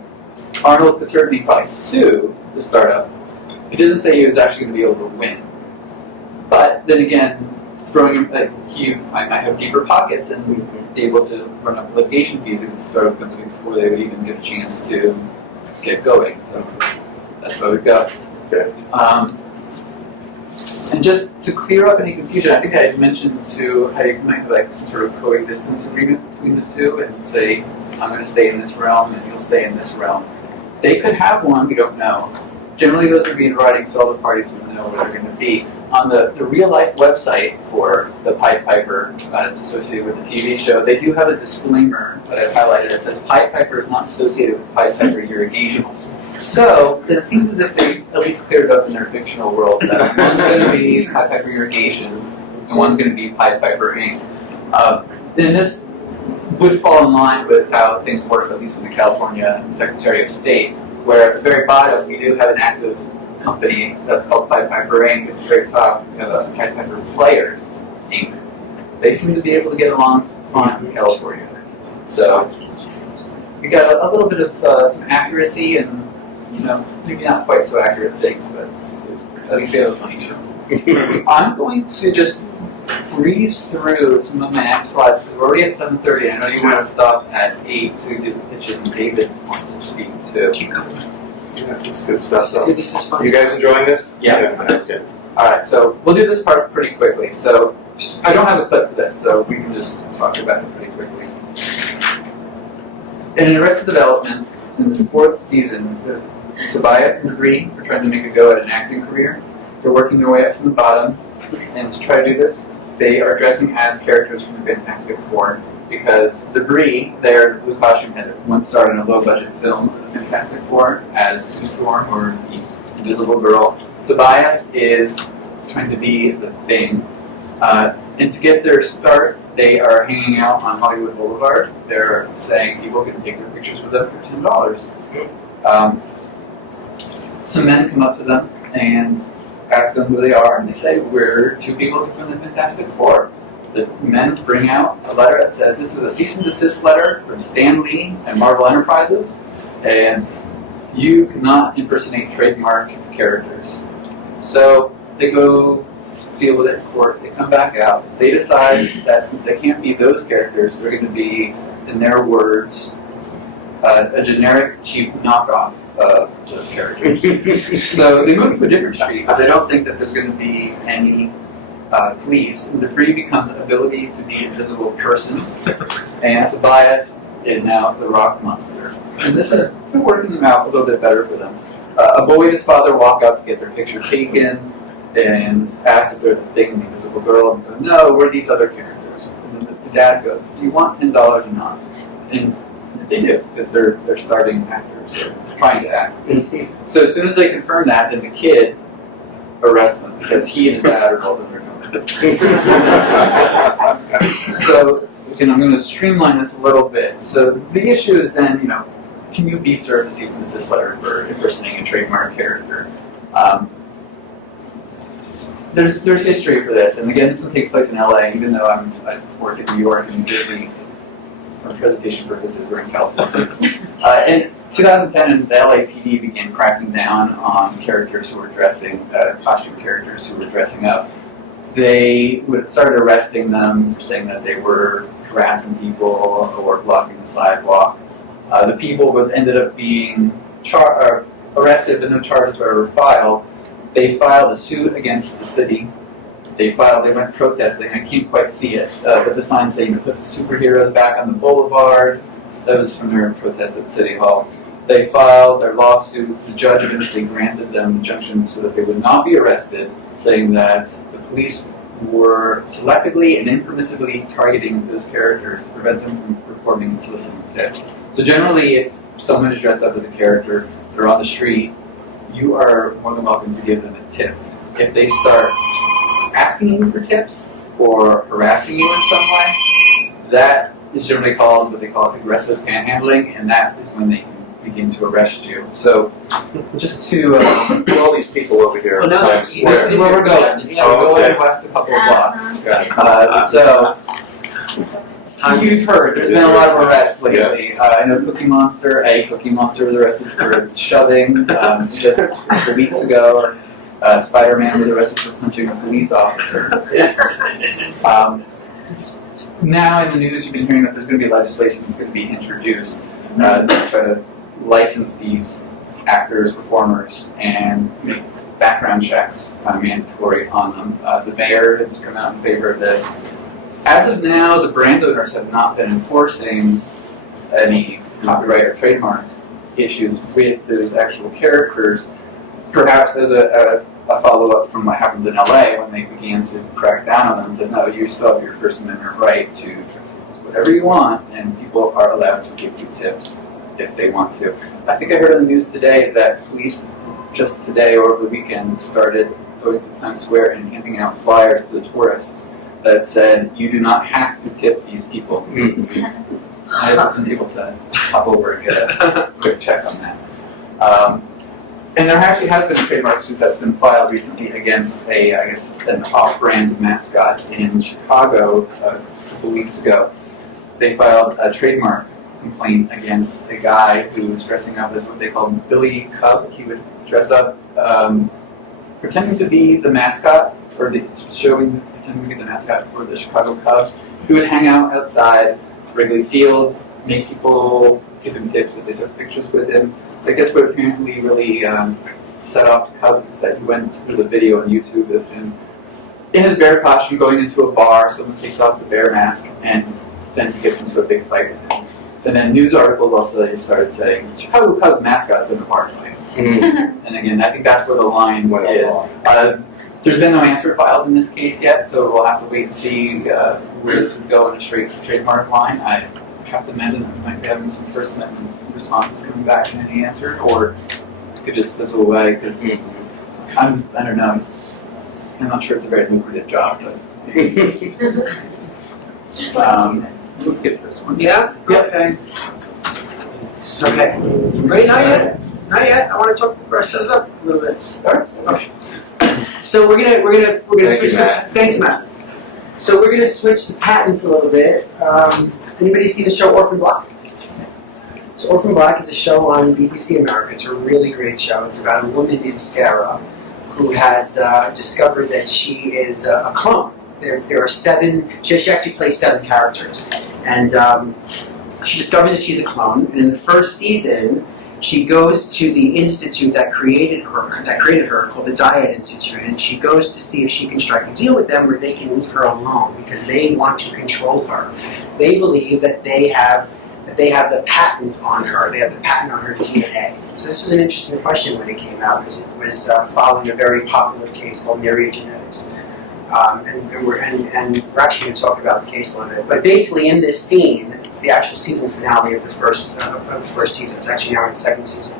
Arnold could certainly probably sue the startup. He doesn't say he was actually going to be able to win. But then again, throwing him, he might have deeper pockets and be able to run up litigation fees against the startup company before they would even get a chance to get going. So that's where we go. Okay. And just to clear up any confusion, I think I had mentioned too how you might have like some sort of coexistence agreement between the two and say, I'm going to stay in this realm and you'll stay in this realm. They could have one, we don't know. Generally, those are being writing so all the parties will know where they're going to be. On the real-life website for the Pied Piper that's associated with the TV show, they do have a disclaimer that I've highlighted that says Pied Piper is not associated with Pied Piper irrigation. So it seems as if they at least cleared up in their fictional world that one's going to be Pied Piper irrigation and one's going to be Pied Piper Inc. And this would fall in line with how things work, at least with the California Secretary of State, where at the very bottom we do have an active company that's called Pied Piper Inc. At the very top, we have a Pied Piper Players Inc. They seem to be able to get along fine with California. So we got a little bit of some accuracy and, maybe not quite so accurate things, but at least we have a funny show. I'm going to just breeze through some of my next slides because we're already at 7:30. I know you want to stop at 8 to do some pitches, and David wants to speak too. Keep going. Yeah, this is good stuff. This is fun. You guys enjoying this? Yeah. Okay. Alright, so we'll do this part pretty quickly. So I don't have a clip for this, so we can just talk about it pretty quickly. In Arrested Development, in this 4th season, Tobias and Bree are trying to make a go at an acting career. They're working their way up from the bottom, and to try to do this, they are dressing as characters from the Fantastic Four, because the Bree, their blue costume, had once starred in a low-budget film, Fantastic Four, as Sue Storm or the Invisible Girl. Tobias is trying to be the Thing. And to get their start, they are hanging out on Hollywood Boulevard. They're saying people can take their pictures with them for $10. Some men come up to them and ask them who they are, and they say, we're 2 people from the Fantastic Four. The men bring out a letter that says, this is a cease and desist letter from Stan Lee and Marvel Enterprises, and you cannot impersonate trademark characters. So they go deal with it in court, they come back out, they decide that since they can't be those characters, they're going to be, in their words, a generic, cheap knockoff of those characters. So they move to a different street, but they don't think that there's going to be any police. And the Bree becomes an ability to be an invisible person, and Tobias is now the rock monster. And this has been working them out a little bit better for them. A boy and his father walk up to get their picture taken and ask if they're the Thing, the Invisible Girl, and go, no, we're these other characters. And then the dad goes, do you want $10 or not? And they do, because they're starting actors, or trying to act. So as soon as they confirm that, then the kid arrests them, because he and his dad are both in their company. So, again, I'm going to streamline this a little bit. So the issue is then, can you be served a cease and desist letter for impersonating a trademark character? There's history for this, and again, this one takes place in LA, even though I work in New York and New Jersey. For presentation purposes, we're in California. In 2010, the LAPD began cracking down on characters who were dressing, costume characters who were dressing up. They started arresting them for saying that they were harassing people or blocking the sidewalk. The people ended up being arrested, but no charges were ever filed. They filed a suit against the city. They went protesting. I can't quite see it, but the signs say, put the superheroes back on the boulevard. That was from their protest at City Hall. They filed their lawsuit. The judge eventually granted them injunctions so that they would not be arrested, saying that the police were selectively and impermissibly targeting those characters to prevent them from performing and soliciting tips. So generally, if someone is dressed up as a character, they're on the street, you are more than welcome to give them a tip. If they start asking you for tips or harassing you in some way, that is generally called what they call aggressive panhandling, and that is when they can begin to arrest you. So, just to Look at all these people over here on no, Times this Square. is where we're going. Yeah, we're going west a couple of blocks. So, you've heard there's been a lot of arrests lately. I know Cookie Monster was arrested for shoving just a couple weeks ago. Spider-Man was arrested for punching a police officer. Now in the news, you've been hearing that there's going to be legislation that's going to be introduced to try to license these actors, performers, and make background checks mandatory on them. The mayor has come out in favor of this. As of now, the brand owners have not been enforcing any copyright or trademark issues with those actual characters. perhaps as a follow-up from what happened in LA when they began to crack down on them and said, no, you still have your First Amendment right to dress whatever you want, and people are allowed to give you tips if they want to. I think I heard on the news today that police just today or over the weekend started going to Times Square and handing out flyers to the tourists that said, you do not have to tip these people. I wasn't able to hop over and get a quick check on that. And there actually has been a trademark suit that's been filed recently against an off-brand mascot in Chicago a couple weeks ago. They filed a trademark complaint against a guy who was dressing up as what they called Billy Cub. He would dress up pretending to be the mascot, or pretending to be the mascot for the Chicago Cubs. He would hang out outside Wrigley Field, make people give him tips if they took pictures with him. I guess what apparently really set off the Cubs is that there's a video on YouTube of him in his bear costume going into a bar, someone takes off the bear mask, and then he gets into a big fight with him. And then news articles also started saying, Chicago Cubs mascots in a bar fight. And again, I think that's where the line is. There's been no answer filed in this case yet, so we'll have to wait and see where this would go in a straight trademark line. I have to imagine that we might be having some First Amendment responses coming back in any answer, or it could just fizzle away because I don't know. I'm not sure it's a very lucrative job, but we'll skip this one. Yeah? Okay. Okay. Wait, not yet. Not yet. I want to set it up a little bit. All right. Okay. So we're gonna switch. Thanks, Matt. So we're gonna switch the patents a little bit. Anybody see the show Orphan Black? So Orphan Black is a show on BBC America. It's a really great show. It's about a woman named Sarah who has discovered that she is a clone. There are 7. She actually plays 7 characters, and she discovers that she's a clone. And in the first season, she goes to the institute that created her, called the Diet Institute, and she goes to see if she can strike a deal with them where they can leave her alone because they want to control her. They believe that they have the patent on her. They have the patent on her DNA. So this was an interesting question when it came out because it was following a very popular case called Myriad Genetics. And we're actually going to talk about the case a little bit. But basically, in this scene, it's the actual season finale of the first season. It's actually now in the second season.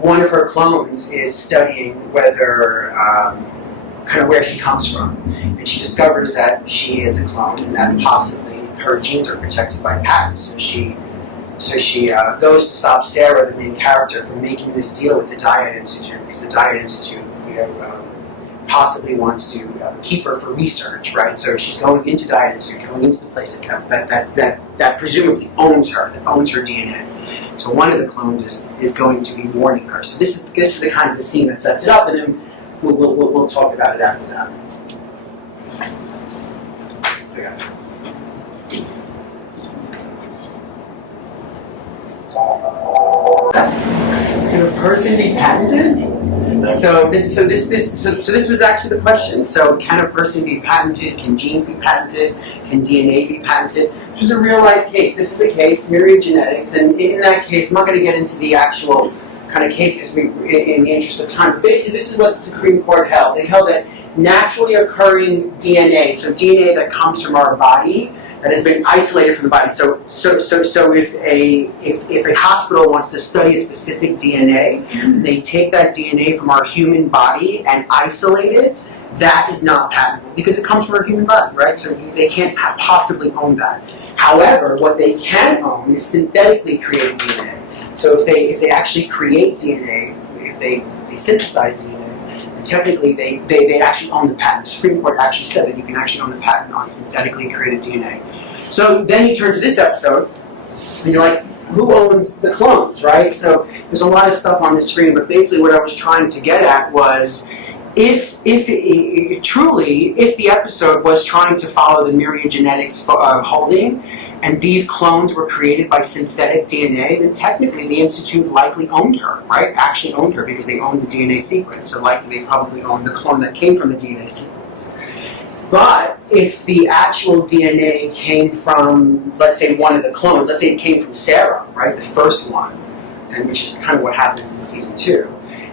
One of her clones is studying whether, kind of where she comes from, and she discovers that she is a clone and that possibly her genes are protected by patents. So she goes to stop Sarah, the main character, from making this deal with the Diet Institute because the Diet Institute, possibly wants to keep her for research, right? So she's going into Diet Institute, going into the place that presumably owns her, that owns her DNA. So one of the clones is going to be warning her. So this is the kind of the scene that sets it up, and then we'll talk about it after that. Can a person be patented? So this was actually the question. So can a person be patented? Can genes be patented? Can DNA be patented? This was a real life case. This is the case, Myriad Genetics, and in that case, I'm not going to get into the actual kind of case because in the interest of time. But basically, this is what the Supreme Court held. They held that naturally occurring DNA, so DNA that comes from our body, that has been isolated from the body. So if a hospital wants to study a specific DNA, they take that DNA from our human body and isolate it. That is not patentable because it comes from our human body, right? So they can't possibly own that. However, what they can own is synthetically created DNA. So if they actually create DNA, if they synthesize DNA, and technically they actually own the patent. The Supreme Court actually said that you can actually own the patent on synthetically created DNA. So then you turn to this episode, and you're like, who owns the clones, right? So there's a lot of stuff on the screen, but basically what I was trying to get at was, if the episode was trying to follow the Myriad Genetics holding, and these clones were created by synthetic DNA, then technically the Institute likely owned her, right? Actually owned her because they owned the DNA sequence. So likely they probably owned the clone that came from the DNA sequence. But if the actual DNA came from, let's say, one of the clones, let's say it came from Sarah, right, the first one, and which is kind of what happens in season 2,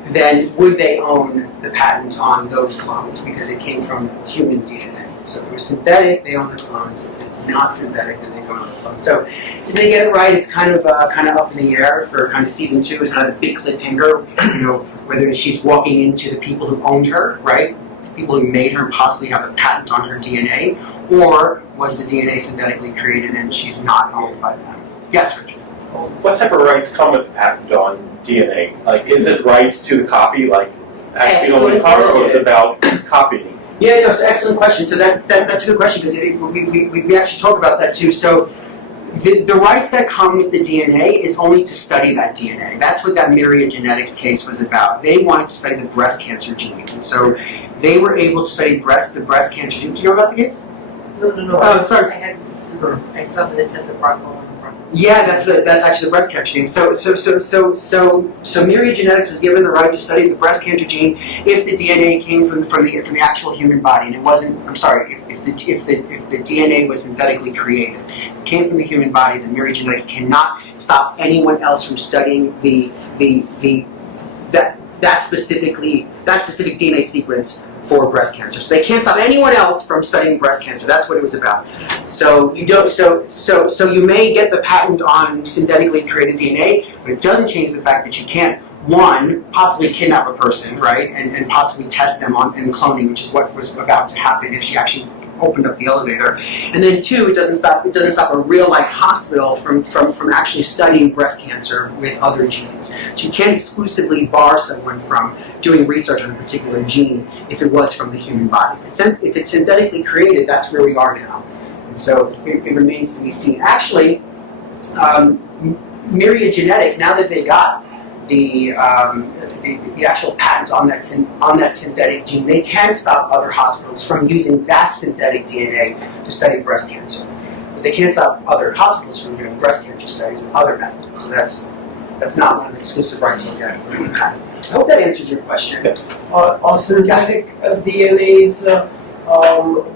then would they own the patent on those clones because it came from human DNA? So if it was synthetic, they own the clones. If it's not synthetic, then they don't own the clones. So did they get it right? It's kind of up in the air for kind of season 2. It's kind of the big cliffhanger. Whether she's walking into the people who owned her, right? People who made her and possibly have a patent on her DNA, or was the DNA synthetically created and she's not owned by them? Yes, Richard. What type of rights come with a patent on DNA? Like, is it rights to the copy, like actually owning the car, or is it about copying? Yeah, no, it's an excellent question. So that's a good question because we actually talk about that too. So the rights that come with the DNA is only to study that DNA. That's what that Myriad Genetics case was about. They wanted to study the breast cancer gene, and so they were able to study the breast cancer gene. Do you know about the case? No. Oh, sorry. I saw that it said the BRCA1. Yeah, that's actually the breast cancer gene. So Myriad Genetics was given the right to study the breast cancer gene if the DNA came from the actual human body, and it wasn't. I'm sorry, if the DNA was synthetically created, it came from the human body. Then Myriad Genetics cannot stop anyone else from studying that specific DNA sequence for breast cancer. So they can't stop anyone else from studying breast cancer. That's what it was about. So you don't. So you may get the patent on synthetically created DNA, but it doesn't change the fact that you can't, one, possibly kidnap a person, right, and possibly test them in cloning, which is what was about to happen if she actually opened up the elevator. And then two, it doesn't stop a real life hospital from actually studying breast cancer with other genes. So you can't exclusively bar someone from doing research on a particular gene if it was from the human body. If it's synthetically created, that's where we are now. And so it remains to be seen. Actually, Myriad Genetics, now that they got the actual patent on that synthetic gene, they can stop other hospitals from using that synthetic DNA to study breast cancer. But they can't stop other hospitals from doing breast cancer studies with other methods. So that's not one of the exclusive rights they'll get from the patent. I hope that answers your question. Yes. Are synthetic DNAs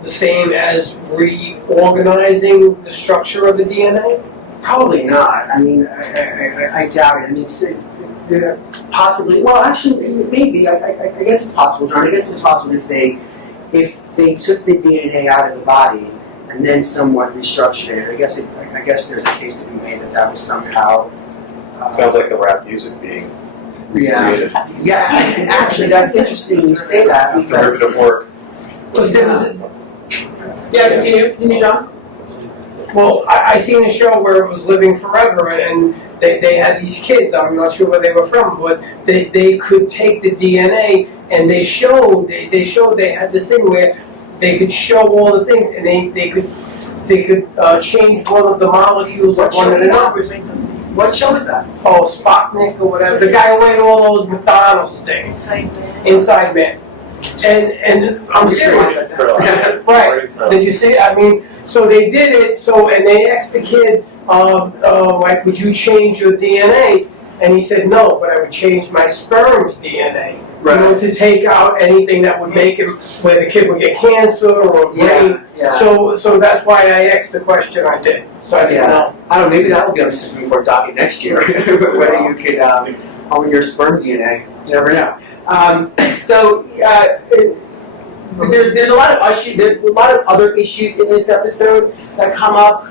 the same as reorganizing the structure of the DNA? Probably not. I mean, I doubt it. I mean, possibly. Well, actually, maybe. I guess it's possible, John. I guess it's possible if they took the DNA out of the body and then somewhat restructured it. I guess there's a case to be made that was somehow. Sounds like the rap music being recreated. Yeah. And actually, that's interesting you say that because. Derivative work. Yeah, continue, John. Well, I seen a show where it was Living Forever, and they had these kids. I'm not sure where they were from, but they could take the DNA, and they showed they had this thing where they could show all the things, and they could change one of the molecules of one of the numbers. What show is that? Oh, Sputnik or whatever. The guy who ate all those McDonald's things. Inside Man. And I'm serious. Right. Did you see it? I mean, so they did it, and they asked the kid, like, would you change your DNA? And he said, no, but I would change my sperm's DNA. Right. You know, to take out anything that would make him, where the kid would get cancer or brain. Yeah. So that's why I asked the question I did. So I didn't know. I don't know, maybe that will be on the Supreme Court docket next year, whether you could own your sperm DNA. You never know. There's a lot of issues. There's a lot of other issues in this episode that come up.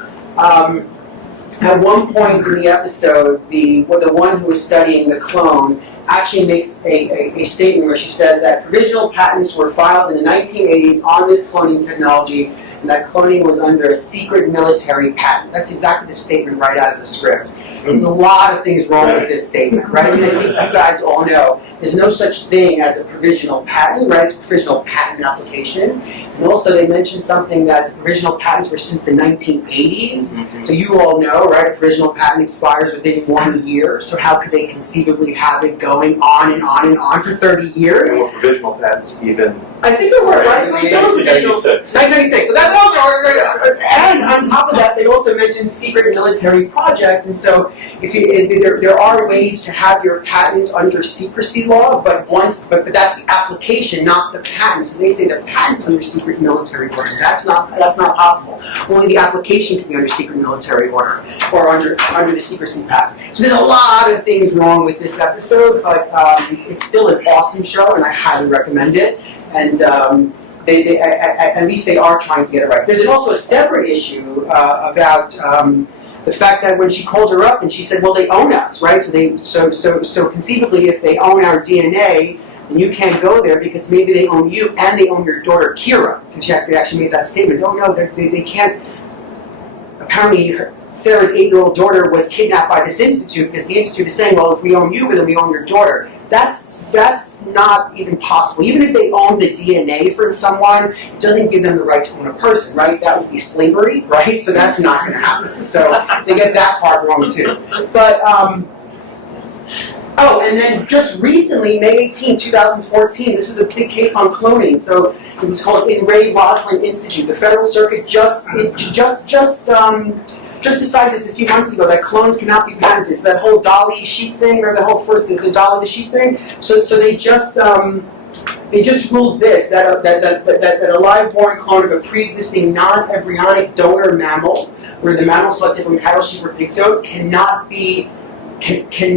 At one point in the episode, the one who is studying the clone actually makes a statement where she says that provisional patents were filed in the 1980s on this cloning technology, and that cloning was under a secret military patent. That's exactly the statement right out of the script. There's a lot of things wrong with this statement, right? And I think you guys all know there's no such thing as a provisional patent, right? It's a provisional patent application. And also they mentioned something that the provisional patents were since the 1980s. Mm-hmm. So you all know, right? A provisional patent expires within 1 year. So how could they conceivably have it going on and on and on for 30 years? There were provisional patents even. I think there were, right? 1996. 1996. So that's also, and on top of that, they also mentioned secret military project. And so if there are ways to have your patent under secrecy law, but that's the application, not the patent. So they say the patent's under secret military orders. That's not possible. Only the application can be under secret military order or under the secrecy pact. So there's a lot of things wrong with this episode, but it's still an awesome show, and I highly recommend it. And they at least they are trying to get it right. There's also a separate issue about the fact that when she called her up and she said, "Well, they own us, right? So conceivably, if they own our DNA, then you can't go there because maybe they own you and they own your daughter Kira." So they actually made that statement. Oh no, they can't. Apparently, Sarah's 8-year-old daughter was kidnapped by this institute because the institute is saying, "Well, if we own you, then we own your daughter." That's not even possible. Even if they own the DNA from someone, it doesn't give them the right to own a person, right? That would be slavery, right? So that's not going to happen. So they get that part wrong too. But, oh, and then just recently, May 18, 2014, this was a big case on cloning. So it was called in Ray Roslin Institute. The Federal Circuit just decided this a few months ago that clones cannot be patented. It's that whole Dolly sheep thing, or the whole the Dolly the sheep thing. So they just ruled this that a live-born clone of a pre-existing non-embryonic donor mammal, where the mammal selected from cattle, sheep, or pig zone, cannot be in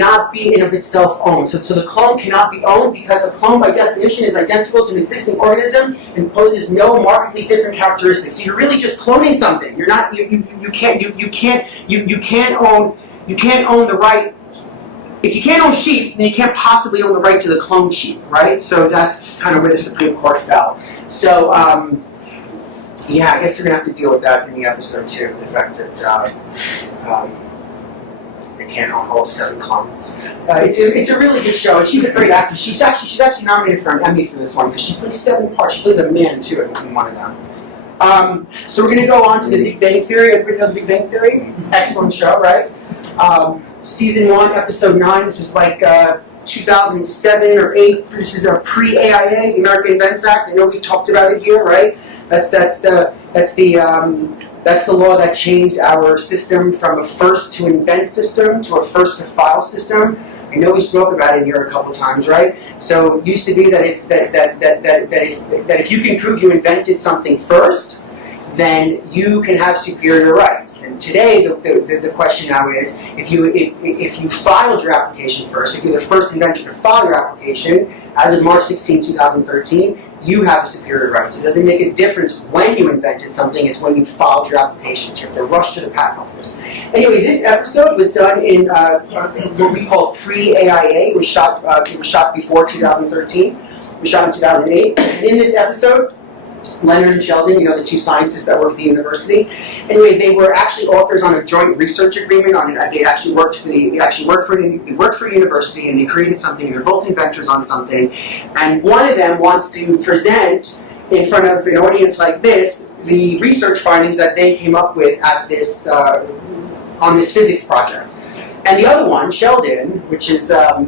of itself owned. So the clone cannot be owned because a clone by definition is identical to an existing organism and poses no markedly different characteristics. So you're really just cloning something. You're not you can't own the right. If you can't own sheep, then you can't possibly own the right to the cloned sheep, right? So that's kind of where the Supreme Court fell. So yeah, I guess you're gonna have to deal with that in the episode too. The fact that they can't own all 7 clones. It's a really good show, and she's a great actress. She's actually nominated for an Emmy for this one because she plays 7 parts. She plays a man too in one of them. So we're going to go on to the Big Bang Theory. Everybody know the Big Bang Theory? Excellent show, right? Season 1, episode 9. This was like 2007 or 8. This is a pre-AIA, the American Invents Act. I know we've talked about it here, right? That's the law that changed our system from a first to invent system to a first to file system. I know we spoke about it here a couple times, right? So it used to be that if you can prove you invented something first, then you can have superior rights. And today the question now is, if you filed your application first, if you're the first inventor to file your application, as of March 16, 2013, you have a superior right. So it doesn't make a difference when you invented something, it's when you filed your application. So you have to rush to the patent office. Anyway, this episode was done in what we call pre-AIA. It was shot before 2013. It was shot in 2008. And in this episode, Leonard and Sheldon, the 2 scientists that work at the university. Anyway, they were actually authors on a joint research agreement. They actually worked for a university, and they created something. And they're both inventors on something. And one of them wants to present in front of an audience like this the research findings that they came up with at this on this physics project. And the other one, Sheldon, which is I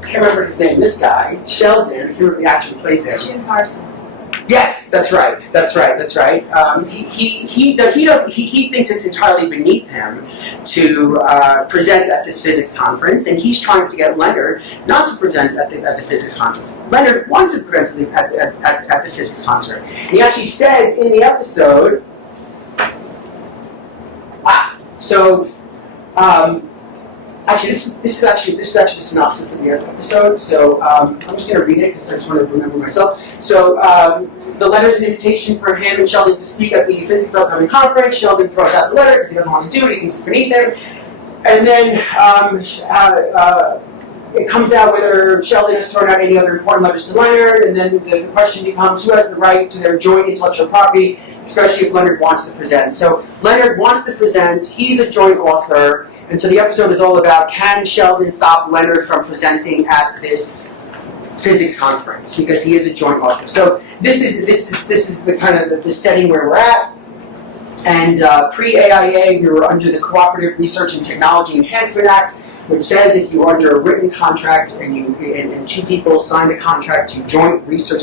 can't remember his name. This guy, Sheldon, who actually plays him. Jim Parsons. Yes, that's right. He thinks it's entirely beneath him to present at this physics conference, and he's trying to get Leonard not to present at the physics conference. Leonard wants to present at the physics conference. And he actually says in the episode, actually, this is actually the synopsis of the episode. So I'm just going to read it because I just want to remember myself. So the letter's an invitation for him and Sheldon to speak at the physics upcoming conference. Sheldon throws out the letter because he doesn't want to do it. He thinks it's beneath him. And then it comes out whether Sheldon has thrown out any other important letters to Leonard. And then the question becomes who has the right to their joint intellectual property, especially if Leonard wants to present. So Leonard wants to present. He's a joint author. And so the episode is all about, can Sheldon stop Leonard from presenting at this physics conference, because he is a joint author. So this is the kind of the setting where we're at. And pre-AIA, we were under the Cooperative Research and Technology Enhancement Act, which says if you are under a written contract and 2 people signed a contract to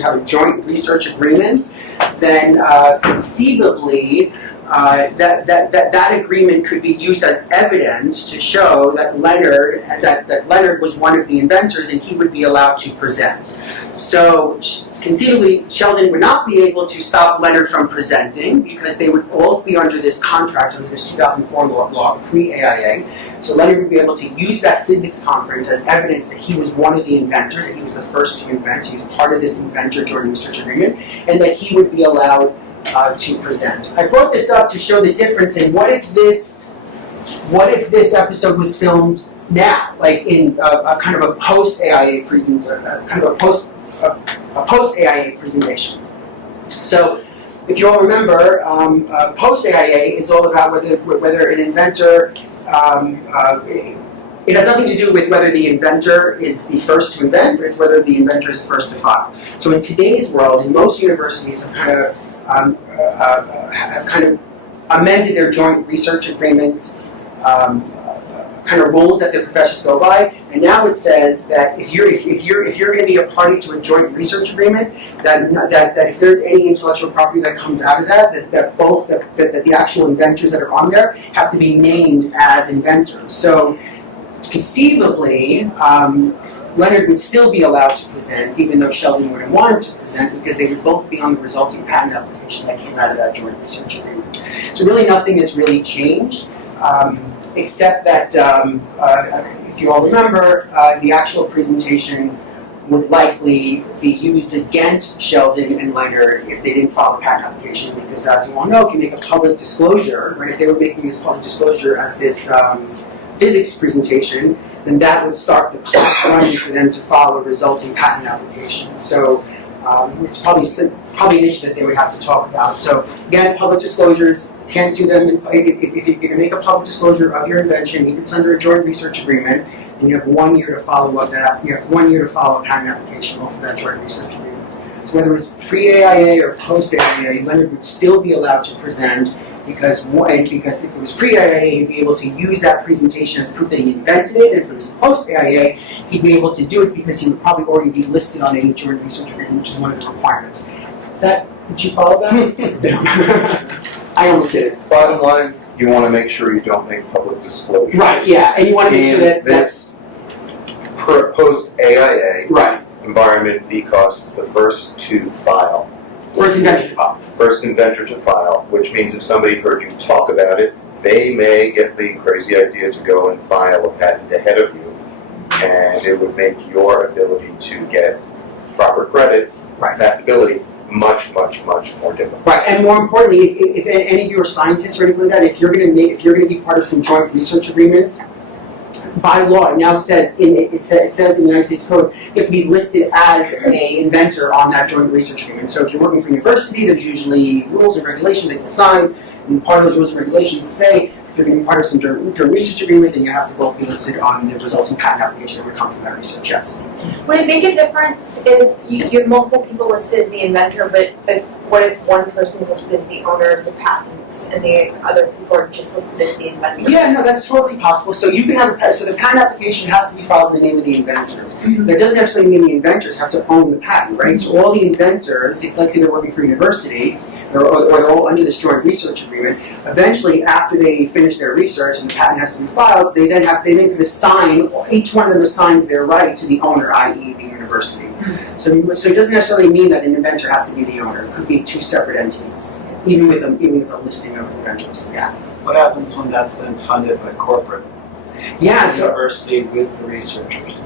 have a joint research agreement, then conceivably that agreement could be used as evidence to show that Leonard was one of the inventors and he would be allowed to present. So conceivably, Sheldon would not be able to stop Leonard from presenting because they would both be under this contract, under this 2004 law, pre-AIA. So Leonard would be able to use that physics conference as evidence that he was one of the inventors, that he was the first to invent, so he was part of this inventor joint research agreement, and that he would be allowed to present. I brought this up to show the difference in what if this episode was filmed now, like in a kind of a post AIA post AIA presentation. So, if you all remember, post AIA is all about whether an inventor. It has nothing to do with whether the inventor is the first to invent, but it's whether the inventor is first to file. So in today's world, in most universities have kind of amended their joint research agreements, kind of rules that the professors go by, and now it says that if you're going to be a party to a joint research agreement, that if there's any intellectual property that comes out of that the actual inventors that are on there have to be named as inventors. So conceivably, Leonard would still be allowed to present, even though Sheldon wouldn't want to present, because they would both be on the resulting patent application that came out of that joint research agreement. So really nothing has really changed, except that, if you all remember, the actual presentation would likely be used against Sheldon and Leonard if they didn't file a patent application, because as you all know, if you make a public disclosure, right, if they were making this public disclosure at this physics presentation, then that would start the clock running for them to file a resulting patent application. So it's probably an issue that they would have to talk about. So again, public disclosures, can't do them. If you're going to make a public disclosure of your invention, even if it's under a joint research agreement, then you have 1 year to follow up that. You have 1 year to file a patent application off of that joint research agreement. So whether it was pre-AIA or post-AIA, Leonard would still be allowed to present, because if it was pre-AIA, he'd be able to use that presentation as proof that he invented it, and if it was post-AIA, he'd be able to do it because he would probably already be listed on any joint research agreement, which is one of the requirements. Did you follow that? I almost did it. Bottom line, you want to make sure you don't make public disclosures. Right, yeah, and you want to make sure that this post-AIA right. environment, because it's the first to file. First inventor to file. First inventor to file, which means if somebody heard you talk about it, they may get the crazy idea to go and file a patent ahead of you, and it would make your ability to get proper credit, right. patentability, much more difficult. Right, and more importantly, if any of you are scientists or anything like that, if you're going to be part of some joint research agreements, by law, it now says it says in the United States Code, you have to be listed as an inventor on that joint research agreement. So if you're working for a university, there's usually rules and regulations that you can sign, and part of those rules and regulations say if you're going to be part of some joint research agreement, then you have to both be listed on the resulting patent application that would come from that research. Yes. Would it make a difference if you have multiple people listed as the inventor, but what if one person is listed as the owner of the patents and the other people are just listed as the inventor? Yeah, no, that's totally possible. So you can have so the patent application has to be filed in the name of the inventors. Mm-hmm. That doesn't necessarily mean the inventors have to own the patent, right? So all the inventors, let's say they're working for a university, or they're all under this joint research agreement, eventually after they finish their research and the patent has to be filed, they then could assign, each one of them assigns their right to the owner, i.e. the university. So it doesn't necessarily mean that an inventor has to be the owner. It could be two separate entities, even with a listing of inventors. Yeah. What happens when that's then funded by corporate? Yeah. The university with the researchers.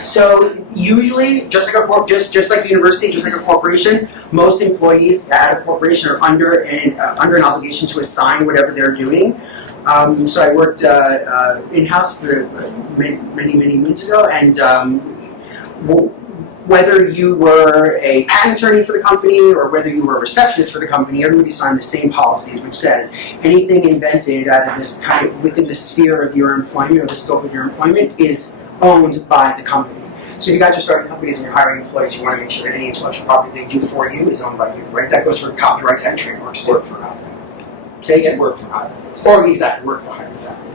So usually, just like a university, just like a corporation, most employees at a corporation are under an obligation to assign whatever they're doing. So I worked in-house for many moons ago, and whether you were a patent attorney for the company or whether you were a receptionist for the company, everybody signed the same policies, which says anything invented out of this kind of within the sphere of your employment or the scope of your employment is owned by the company. So if you guys are starting companies and you're hiring employees, you want to make sure that any intellectual property they do for you is owned by you, right? That goes for copyrights and trademarks. Work for hire. Say again? Work for hire. Or exactly, work for hire, exactly.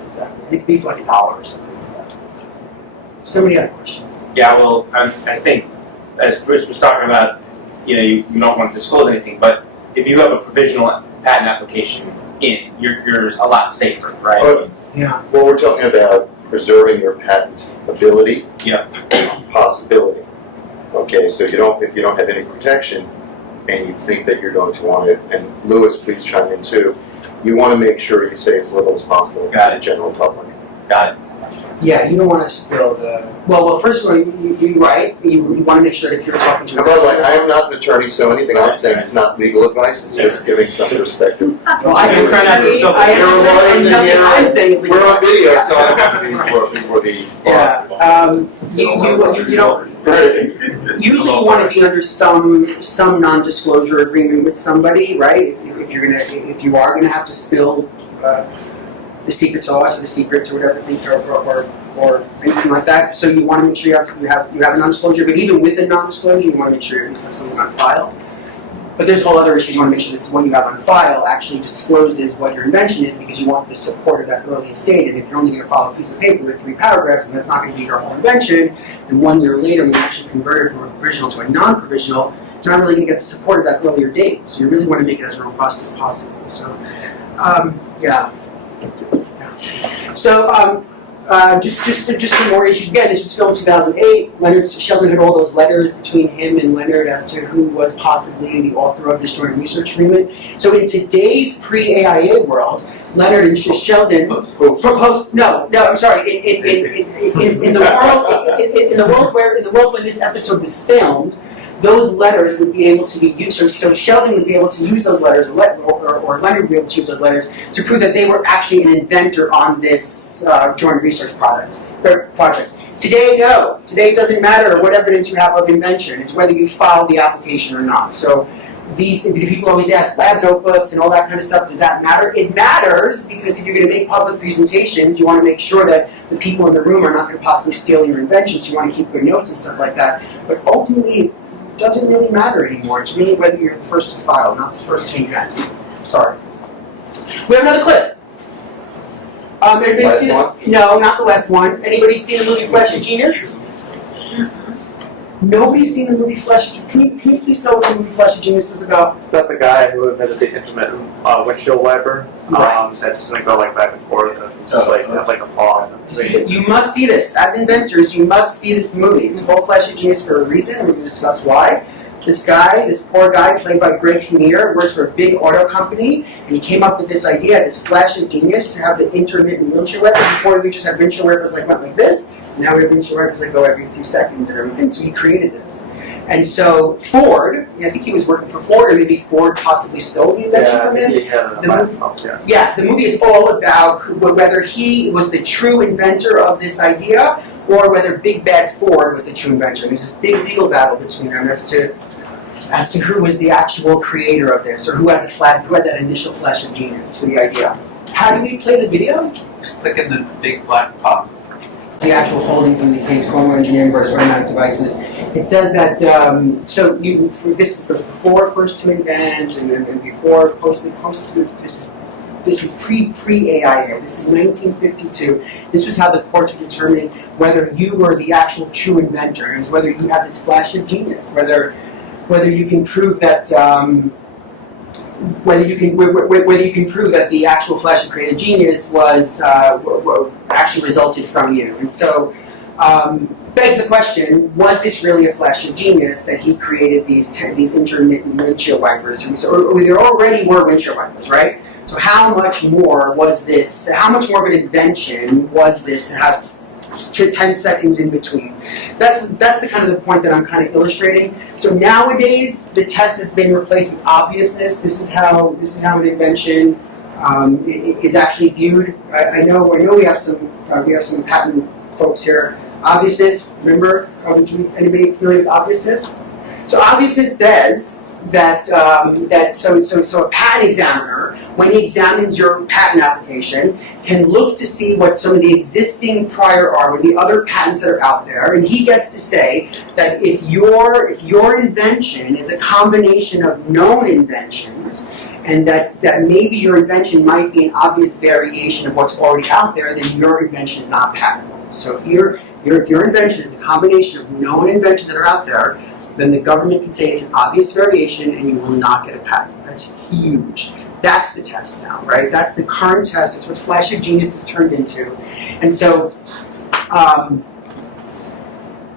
It could be for like $1 or something like that. Somebody had a question. Yeah, well, I think, as Bruce was talking about, you don't want to disclose anything, but if you have a provisional patent application in. You're a lot safer, right? Oh, Yeah. Well, we're talking about preserving your patent ability, possibility. Okay, so if you don't have any protection, and you think that you're going to want it, and Lewis, please chime in too. You want to make sure you say as little as possible to the general public. Got it. Yeah, you don't want to spill the. Well, first of all, you're right. You want to make sure that if you're talking to. And by the way, I am not an attorney, so anything I'm saying is not legal advice. It's just giving some perspective. Well, I can try not to spill. I'm saying is we're on video, so I don't have to be before the. You know. Usually, you want to be under some non-disclosure agreement with somebody, right? If you are gonna have to spill the secret sauce or the secrets or whatever things or anything like that. So you want to make sure you have a non-disclosure. But even with a non-disclosure, you want to make sure you at least have something on file. But there's whole other issues. You want to make sure this one you have on file actually discloses what your invention is, because you want the support of that early state. And if you're only going to file a piece of paper with 3 paragraphs, and that's not going to be your whole invention, then 1 year later, when you actually convert it from a provisional to a non-provisional, it's not really going to get the support of that earlier date. So you really want to make it as robust as possible. So, yeah. So, just some more issues. Again, this was filmed in 2008. Sheldon had all those letters between him and Leonard as to who was possibly the author of this joint research agreement. So in today's pre-AIA world, Leonard and Sheldon proposed. No, I'm sorry. In the world when this episode was filmed, those letters would be able to be used. So Sheldon would be able to use those letters, or Leonard would be able to use those letters to prove that they were actually an inventor on this joint research project. Today, no. Today, it doesn't matter what evidence you have of invention. It's whether you filed the application or not. So these people always ask, lab notebooks and all that kind of stuff, does that matter? It matters, because if you're going to make public presentations, you want to make sure that the people in the room are not going to possibly steal your invention, so you want to keep good notes and stuff like that. But ultimately, doesn't really matter anymore. It's really whether you're the first to file, not the first to invent. Sorry. We have another clip. No, not the last one. Anybody seen the movie Flash of Genius? Nobody's seen the movie Flash. Can you please tell what the movie Flash of Genius was about? It's about the guy who invented the intimate windshield wiper. Right. Said just like go like back and forth, and just like have like a pause. You must see this. As inventors, you must see this movie. It's called Flash of Genius for a reason, and we're going to discuss why. This poor guy, played by Greg Kinnear, works for a big auto company, and he came up with this idea, this flash of genius, to have the intermittent windshield wiper. Before we just had windshield wipers went like this. Now we have windshield wipers that go every few seconds and everything. So he created this. And so Ford, I think he was working for Ford, or maybe Ford possibly stole the invention from him. The movie is all about whether he was the true inventor of this idea, or whether Big Bad Ford was the true inventor. There's this big legal battle between them as to who was the actual creator of this, or who had that initial flash of genius for the idea. How do we play the video? Just click in the big black box. The actual holding from the case, Cornwall Engineering versus Automatic Devices. It says that, this is before first to invent, and then before, post, this is pre-AIA. This is 1952. This was how the courts were determining whether you were the actual true inventor. It was whether you had this flash of genius, whether you can prove that whether you can prove that the actual flash of creative genius was actually resulted from you. And so begs the question: was this really a flash of genius that he created these intermittent windshield wipers? Or there already were windshield wipers, right? So how much more was this? How much more of an invention was this to have 10 seconds in between? That's the kind of the point that I'm kind of illustrating. So nowadays, the test has been replaced with obviousness. This is how an invention is actually viewed. I know we have some patent folks here. Obviousness. Remember? Anybody familiar with obviousness? So obviousness says that so a patent examiner, when he examines your patent application, can look to see what some of the existing prior art, or the other patents that are out there, and he gets to say that if your invention is a combination of known inventions, and that maybe your invention might be an obvious variation of what's already out there, then your invention is not patentable. So if your invention is a combination of known inventions that are out there, then the government can say it's an obvious variation and you will not get a patent. That's huge. That's the test now, right? That's the current test. That's what Flash of Genius has turned into. And so, I'm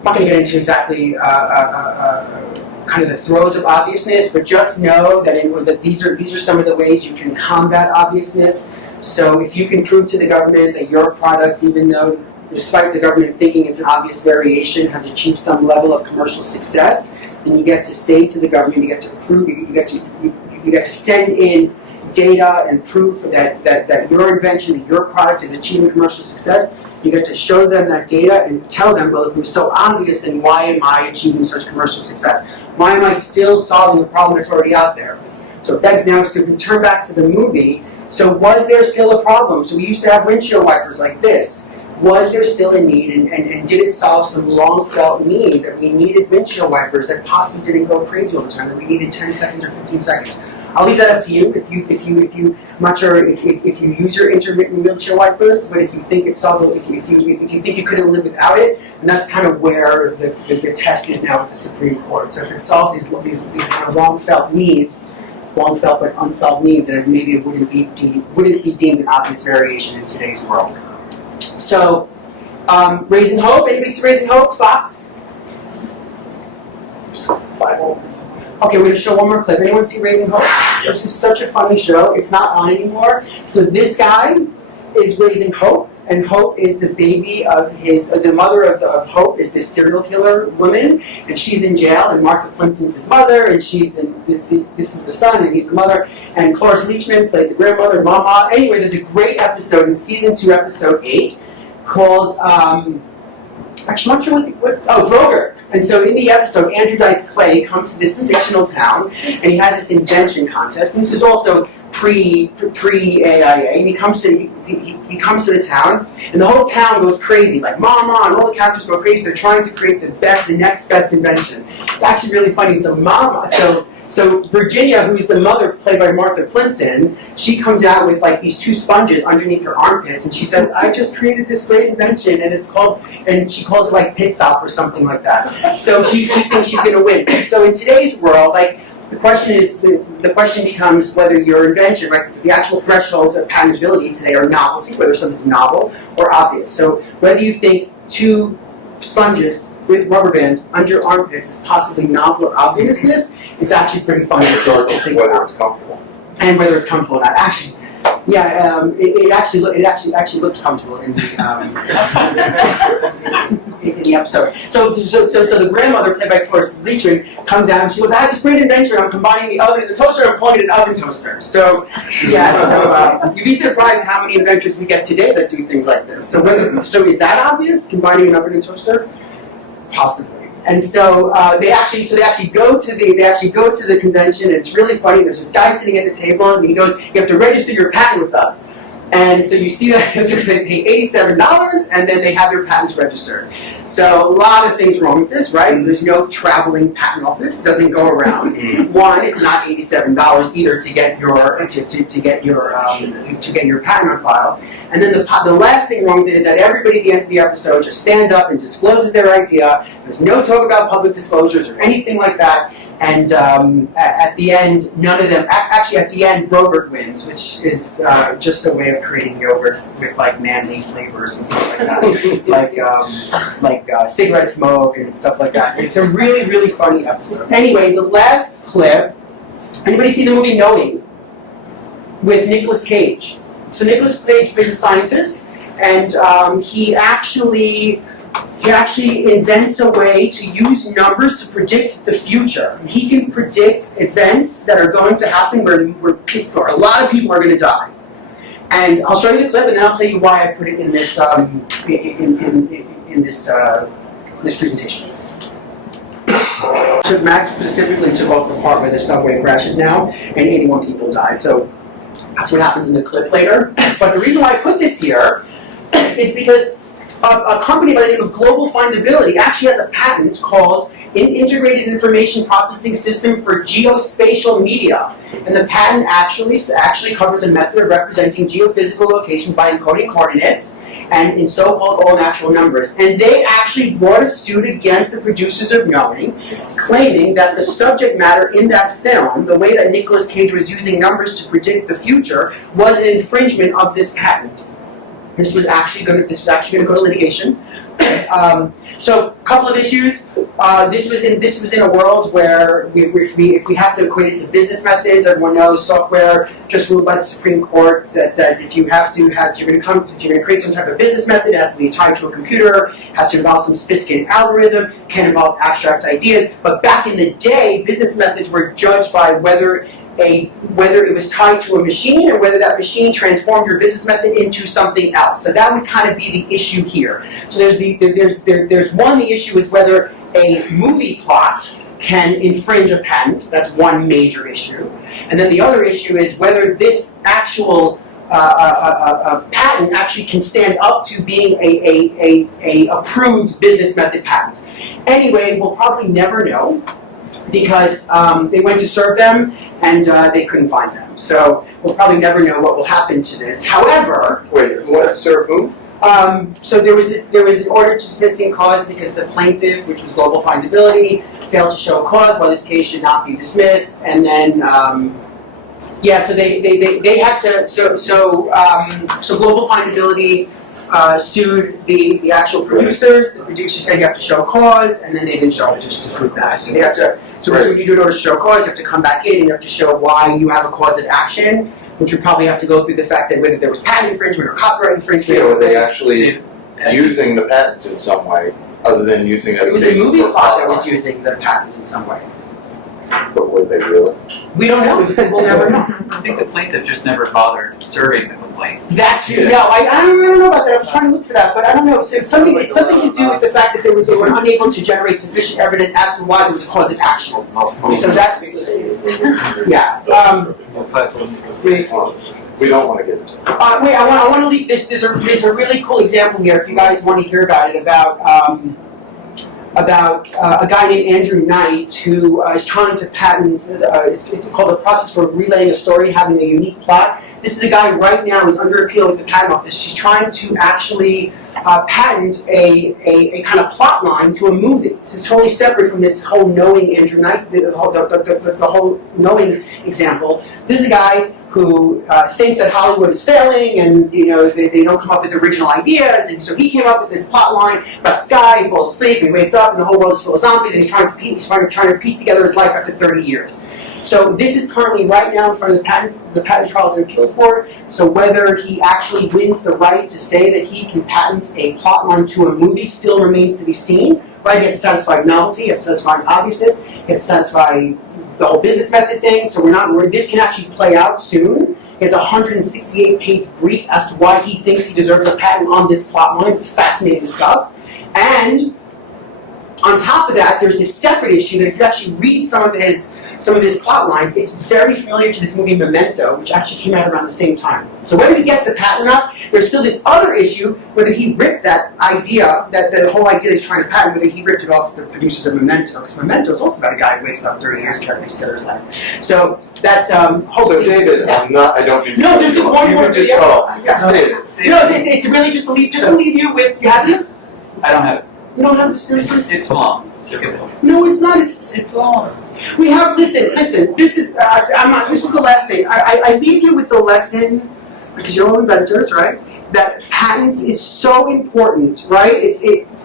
not going to get into exactly kind of the throes of obviousness, but just know that these are some of the ways you can combat obviousness. So if you can prove to the government that your product, even though despite the government thinking it's an obvious variation, has achieved some level of commercial success, then you get to say to the government, you get to prove, you get to send in data and proof that your invention, that your product is achieving commercial success. You get to show them that data and tell them, well, if it was so obvious, then why am I achieving such commercial success? Why am I still solving the problem that's already out there? So it begs now to return back to the movie. So was there still a problem? So we used to have windshield wipers like this. Was there still a need, and did it solve some long-felt need that we needed windshield wipers that possibly didn't go crazy all the time, that we needed 10 seconds or 15 seconds? I'll leave that up to you. If you, I'm not sure if you use your intermittent windshield wipers, but if you think it solved, if you think you couldn't live without it, and that's kind of where the test is now at the Supreme Court. So if it solves these kind of long-felt needs, long-felt but unsolved needs, then maybe it wouldn't be deemed an obvious variation in today's world. So, Raising Hope. Anybody see Raising Hope? Fox? Okay, we're going to show one more clip. Anyone see Raising Hope? Yes. This is such a funny show. It's not on anymore. So this guy is raising Hope, and Hope is the baby of the mother of Hope is this serial killer woman, and she's in jail, and Martha Plimpton's his mother, and this is the son, and he's the mother, and Cloris Leachman plays the grandmother, Mama. Anyway, there's a great episode in season 2, episode 8, called, actually, I'm not sure Grover. And so in the episode, Andrew Dice Clay comes to this fictional town, and he has this invention contest. And this is also pre-AIA. And he comes to the town, and the whole town goes crazy, like Mama, and all the characters go crazy. They're trying to create the next best invention. It's actually really funny. So Virginia, who's the mother, played by Martha Plimpton, she comes out with like these 2 sponges underneath her armpits, and she says, "I just created this great invention, and she calls it like Pit Stop or something like that." So she thinks she's going to win. So in today's world, like the question becomes whether your invention, right, the actual thresholds of patentability today are novelty, whether something's novel or obvious. So whether you think 2 sponges with rubber bands under your armpits is possibly novel or obviousness, it's actually pretty funny to think whether about. it's comfortable. And whether it's comfortable or not. Actually, yeah, it actually looked comfortable in the in the episode. So the grandmother, played by Cloris Leachman, comes down and she goes, "I have this great invention. I'm combining the oven and the toaster. I'm calling it an oven toaster." So yeah, you'd be surprised how many inventors we get today that do things like this. So is that obvious? Combining an oven and toaster? Possibly. And so they actually go to the convention. And it's really funny. There's this guy sitting at the table, and he goes, "You have to register your patent with us." And so you see that so they pay $87, and then they have their patents registered. So a lot of things wrong with this, right? There's no traveling patent office; doesn't go around. One, it's not $87 either to get your patent on file. And then the last thing wrong with it is that everybody at the end of the episode just stands up and discloses their idea. There's no talk about public disclosures or anything like that. And at the end, none of them, actually at the end, Brogurt wins, which is just a way of creating yogurt with like manly flavors and stuff like that. like cigarette smoke and stuff like that. It's a really, really funny episode. Anyway, the last clip, anybody see the movie Knowing? With Nicolas Cage. So Nicolas Cage plays a scientist, and he actually invents a way to use numbers to predict the future. He can predict events that are going to happen where a lot of people are going to die. And I'll show you the clip, and then I'll tell you why I put it in this this presentation. So Max specifically took off the part where the subway crashes now, and 81 people died. So that's what happens in the clip later. But the reason why I put this here is because a company by the name of Global Findability actually has a patent called Integrated Information Processing System for Geospatial Media. And the patent actually covers a method of representing geophysical locations by encoding coordinates and in so-called all natural numbers. And they actually brought a suit against the producers of Knowing, claiming that the subject matter in that film, the way that Nicolas Cage was using numbers to predict the future, was an infringement of this patent. This was actually going to go to litigation. So, a couple of issues. This was in a world where if we have to equate it to business methods, everyone knows software just ruled by the Supreme Court said that if you're going to create some type of business method, it has to be tied to a computer, has to involve some sophisticated algorithm, can involve abstract ideas. But back in the day, business methods were judged by whether it was tied to a machine or whether that machine transformed your business method into something else. So that would kind of be the issue here. So the issue is whether a movie plot can infringe a patent. That's one major issue. And then the other issue is whether this actual patent actually can stand up to being a approved business method patent. Anyway, we'll probably never know, because they went to serve them and they couldn't find them. So we'll probably never know what will happen to this. However, Wait, who went to serve who? so there was an order to dismissing cause because the plaintiff, which was Global Findability, failed to show cause why this case should not be dismissed. And then so they had to so Global Findability sued the actual producers. The producers said you have to show cause, and then they didn't show it just to prove that. So they have to. So when you do an order to show cause, you have to come back in and you have to show why you have a cause of action, which would probably have to go through the fact that whether there was patent infringement or copyright infringement. Were they actually using the patent in some way, other than using it as a basis for It was a movie plot that plotline? was using the patent in some way. But were they really? We don't know because we'll never know. I think the plaintiff just never bothered serving the complaint. That too. No, I don't know about that. I was trying to look for that, but I don't know. So it's something to do with the fact that they were unable to generate sufficient evidence as to why there was a cause of action. So that's yeah. We don't want to get into it. Wait, I want to leave this. There's a really cool example here. If you guys want to hear about it, about a guy named Andrew Knight who is trying to patent, it's called the process for relaying a story having a unique plot. This is a guy right now who's under appeal with the patent office. She's trying to actually patent a kind of plot line to a movie. This is totally separate from this whole Knowing Andrew Knight, the whole Knowing example. This is a guy who thinks that Hollywood is failing and they don't come up with original ideas, and so he came up with this plot line about this guy. He falls asleep and he wakes up and the whole world is full of zombies, and he's trying to piece together his life after 30 years. So this is currently right now in front of the Patent Trials and Appeals Board. So whether he actually wins the right to say that he can patent a plot line to a movie still remains to be seen. Right? He has to satisfy novelty, he has to satisfy obviousness, he has to satisfy the whole business method thing. So this can actually play out soon. He has a 168-page brief as to why he thinks he deserves a patent on this plot line. It's fascinating stuff. And on top of that, there's this separate issue that if you actually read some of his plot lines, it's very familiar to this movie Memento, which actually came out around the same time. So whether he gets the patent or not, there's still this other issue, whether he ripped that idea, that the whole idea that he's trying to patent, whether he ripped it off the producers of Memento, because Memento is also about a guy who wakes up 30 years and tries to piece together his life. So that, hopefully... So David, yeah. I don't mean to... No, there's just one more video. David. No, it's really just to leave you with, you have it? I don't have it. You don't have the seriously? It's long. Skip it. No, it's not. It's long. We have. Listen. This is. I'm not. This is the last thing. I leave you with the lesson, because you're all inventors, right? That patents is so important, right?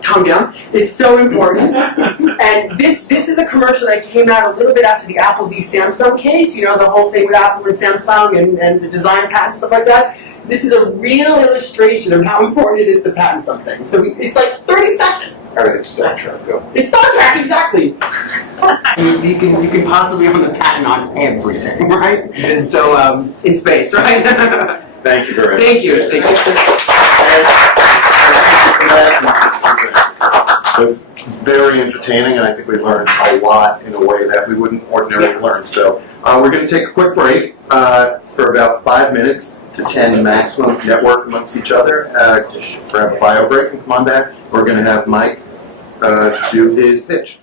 Calm down. It's so important. And this is a commercial that came out a little bit after the Apple v. Samsung case. The whole thing with Apple and Samsung and the design patents, stuff like that. This is a real illustration of how important it is to patent something. So it's like 30 seconds. All right, it's Star Trek. Go. It's Star Trek, exactly. you can possibly own the patent on everything, right? So in space, right? Thank you very much. Thank you. It was very entertaining, and I think we learned a lot in a way that we wouldn't ordinarily learn. So we're going to take a quick break for about 5 minutes to 10 maximum, network amongst each other. Grab a bio break and come on back. We're going to have Mike do his pitch.